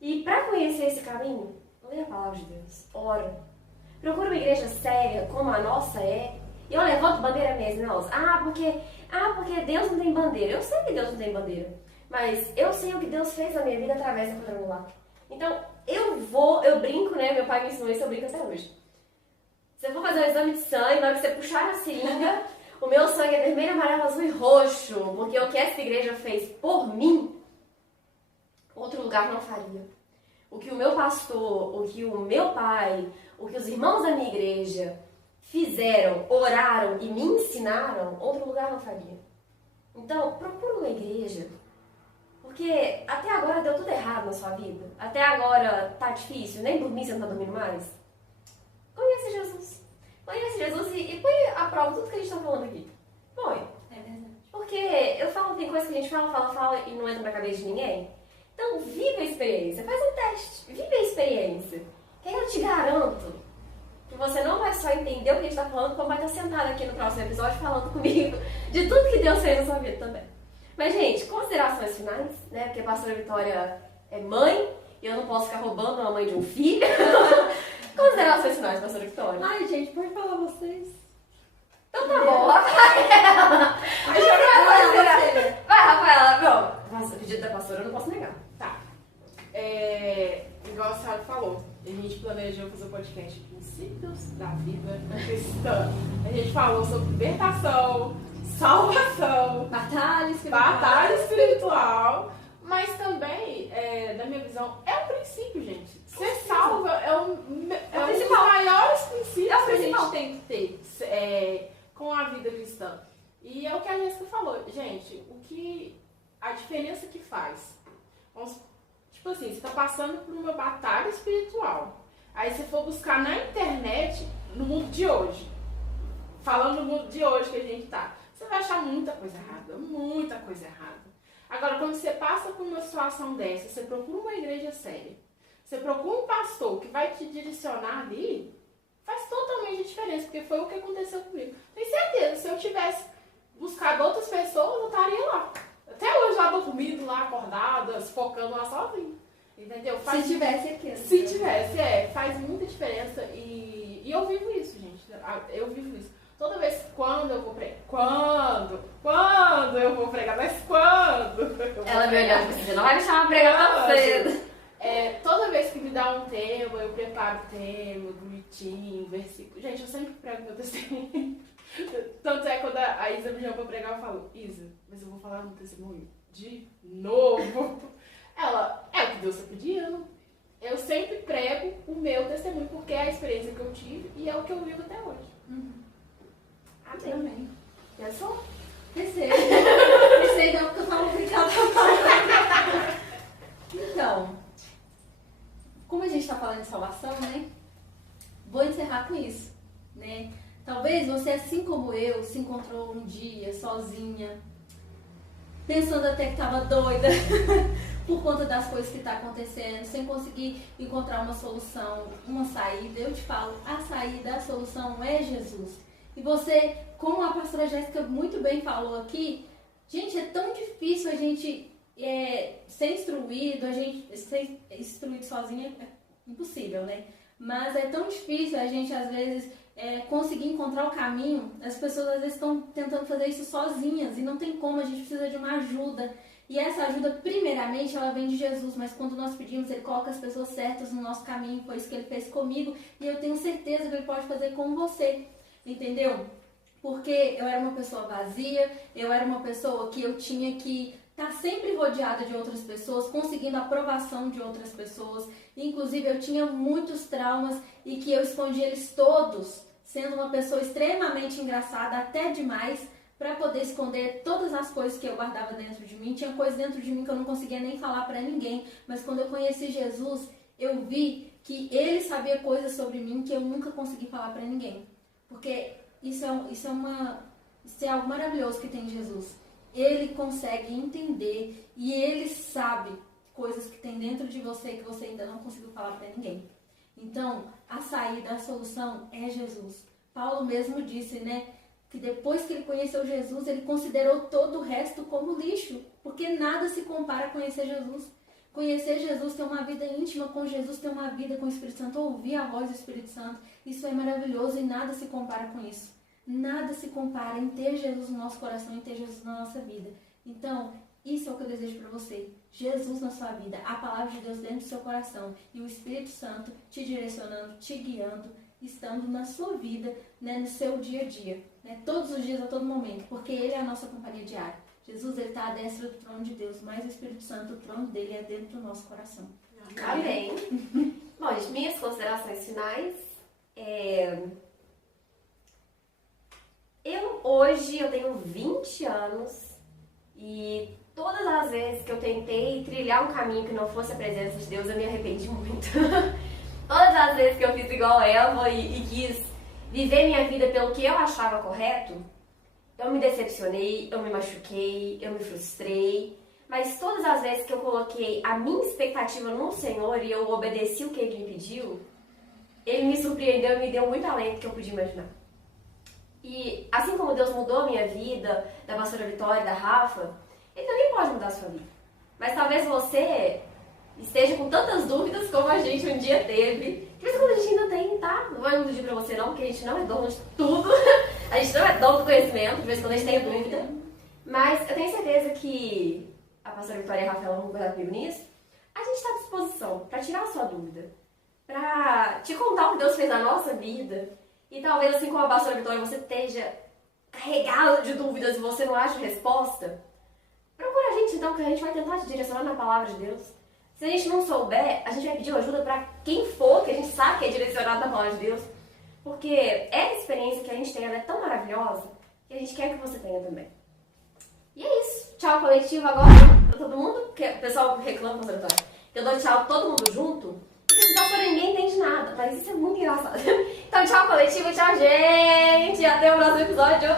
E para conhecer esse caminho, leia a palavra de Deus, ora. Procura uma igreja séria, como a nossa é. E eu levanto bandeira mesmo, Nelson. Porque Deus não tem bandeira. Eu sei que Deus não tem bandeira. Mas eu sei o que Deus fez na minha vida através da quadrangular. Então, eu brinco, né? Meu pai me ensinou isso, eu brinco até hoje. Se eu for fazer um exame de sangue, na hora que você puxar a seringa, o meu sangue é vermelho, amarelo, azul e roxo. Porque o que essa igreja fez por mim, outro lugar não faria. O que o meu pastor, o que o meu pai, o que os irmãos da minha igreja fizeram, oraram e me ensinaram, outro lugar não faria. Então, procura uma igreja. Porque até agora deu tudo errado na sua vida. Até agora tá difícil, nem dormir você não tá dormindo mais. Conhece Jesus. Conhece Jesus e põe à prova tudo que a gente tá falando aqui. Põe. É verdade. Porque eu falo, tem coisa que a gente fala e não entra na cabeça de ninguém. Então, vive a experiência. Faz um teste. Vive a experiência. Que aí eu te garanto que você não vai só entender o que a gente tá falando, como vai estar sentado aqui no próximo episódio falando comigo de tudo que Deus fez na sua vida também. Mas, gente, considerações finais, né? Porque a pastora Vitória é mãe e eu não posso ficar roubando a mãe de um filho. Considerações finais, pastora Vitória. Ai, gente, pode falar vocês. Então tá bom, Rafaela. Vai, Rafaela. Bom, nossa, o pedido da pastora eu não posso negar. Tá. Igual a senhora falou, a gente planejou fazer o podcast Princípios da Vida Cristã. A gente falou sobre libertação, salvação, batalha espiritual, mas também, na minha visão, é um princípio, gente. Ser salvo é um dos maiores princípios que a gente tem que ter com a vida cristã. E é o que a Jéssica falou, gente, a diferença que faz. Tipo assim, você está passando por uma batalha espiritual. Aí você for buscar na internet, no mundo de hoje, falando no mundo de hoje que a gente tá, você vai achar muita coisa errada, muita coisa errada. Agora, quando você passa por uma situação dessa, você procura uma igreja séria, você procura um pastor que vai te direcionar ali, faz totalmente diferença, porque foi o que aconteceu comigo. Tenho certeza, se eu tivesse buscado outras pessoas, eu estaria lá. Até hoje lá dormindo, lá acordada, focando lá sozinha. Entendeu? Se tivesse aqui. Se tivesse, faz muita diferença e eu vivo isso, gente. Eu vivo isso. Toda vez quando eu vou pregar. Quando eu vou pregar, mas quando? Ela me olhando assim, você não vai me chamar pregar tão cedo. Toda vez que me dá um tema, eu preparo o tema, bonitinho, versículo. Gente, eu sempre prego meu testemunho. Tanto é quando a Isa me chama pra pregar, eu falo, Isa, mas eu vou falar no testemunho de novo. Ela, é o que Deus está pedindo. Eu sempre prego o meu testemunho, porque é a experiência que eu tive e é o que eu vivo até hoje. Amém. Eu sou. Pensei não, porque eu falo obrigada. Então, como a gente está falando de salvação, né? Vou encerrar com isso, né? Talvez você, assim como eu, se encontrou um dia sozinha, pensando até que estava doida por conta das coisas que estão acontecendo, sem conseguir encontrar uma solução, uma saída. Eu te falo, a saída, a solução é Jesus. E você, como a pastora Jéssica muito bem falou aqui, gente, é tão difícil a gente ser instruído, a gente ser instruído sozinha é impossível, né? Mas é tão difícil a gente, às vezes, conseguir encontrar o caminho. As pessoas, às vezes, estão tentando fazer isso sozinhas e não tem como, a gente precisa de uma ajuda. E essa ajuda, primeiramente, ela vem de Jesus, mas quando nós pedimos, Ele coloca as pessoas certas no nosso caminho, foi isso que Ele fez comigo, e eu tenho certeza que Ele pode fazer com você, entendeu? Porque eu era uma pessoa vazia, eu era uma pessoa que eu tinha que estar sempre rodeada de outras pessoas, conseguindo a aprovação de outras pessoas, inclusive eu tinha muitos traumas e que eu escondi eles todos, sendo uma pessoa extremamente engraçada, até demais, para poder esconder todas as coisas que eu guardava dentro de mim. Tinha coisas dentro de mim que eu não conseguia nem falar para ninguém, mas quando eu conheci Jesus, eu vi que Ele sabia coisas sobre mim que eu nunca consegui falar para ninguém. Porque isso é algo maravilhoso que tem em Jesus. Ele consegue entender e Ele sabe coisas que tem dentro de você que você ainda não conseguiu falar para ninguém. Então, a saída, a solução é Jesus. Paulo mesmo disse, né, que depois que ele conheceu Jesus, ele considerou todo o resto como lixo, porque nada se compara a conhecer Jesus. Conhecer Jesus, ter uma vida íntima com Jesus, ter uma vida com o Espírito Santo, ouvir a voz do Espírito Santo, isso é maravilhoso e nada se compara com isso. Nada se compara em ter Jesus no nosso coração, em ter Jesus na nossa vida. Então, isso é o que eu desejo para você. Jesus na sua vida, a palavra de Deus dentro do seu coração e o Espírito Santo te direcionando, te guiando, estando na sua vida, né, no seu dia a dia, né, todos os dias, a todo momento, porque Ele é a nossa companhia diária. Jesus, Ele está à destra do trono de Deus, mas o Espírito Santo, o trono dele é dentro do nosso coração. Amém. Bom, gente, minhas considerações finais. Hoje eu tenho 20 anos e todas as vezes que eu tentei trilhar um caminho que não fosse a presença de Deus, eu me arrependi muito. Todas as vezes que eu fiz igual Eva e quis viver minha vida pelo que eu achava correto, eu me decepcionei, eu me machuquei, eu me frustrei. Mas todas as vezes que eu coloquei a minha expectativa no Senhor e eu obedeci o que Ele me pediu, Ele me surpreendeu e me deu muito além do que eu podia imaginar. E assim como Deus mudou a minha vida, da pastora Vitória e da Rafa, Ele também pode mudar a sua vida. Mas talvez você esteja com tantas dúvidas como a gente um dia teve. De vez em quando a gente ainda tem, tá? Não vou iludir pra você não, porque a gente não é dono de tudo. A gente não é dono do conhecimento, de vez em quando a gente tem dúvida. Mas eu tenho certeza que a pastora Vitória e a Rafaela vão concordar comigo nisso. A gente está à disposição para tirar a sua dúvida, para te contar o que Deus fez na nossa vida. E talvez assim como a pastora Vitória você esteja carregado de dúvidas e você não acha resposta. Procura a gente então, que a gente vai tentar te direcionar na palavra de Deus. Se a gente não souber, a gente vai pedir ajuda para quem for, que a gente sabe que é direcionado na palavra de Deus. Porque essa experiência que a gente tem, ela é tão maravilhosa, que a gente quer que você tenha também. E é isso. Tchau coletivo agora pra todo mundo, porque o pessoal reclama com a Vitória. Eu dou tchau todo mundo junto, e pastora ninguém entende nada, mas isso é muito engraçado. Então tchau coletivo, tchau gente, até o próximo episódio.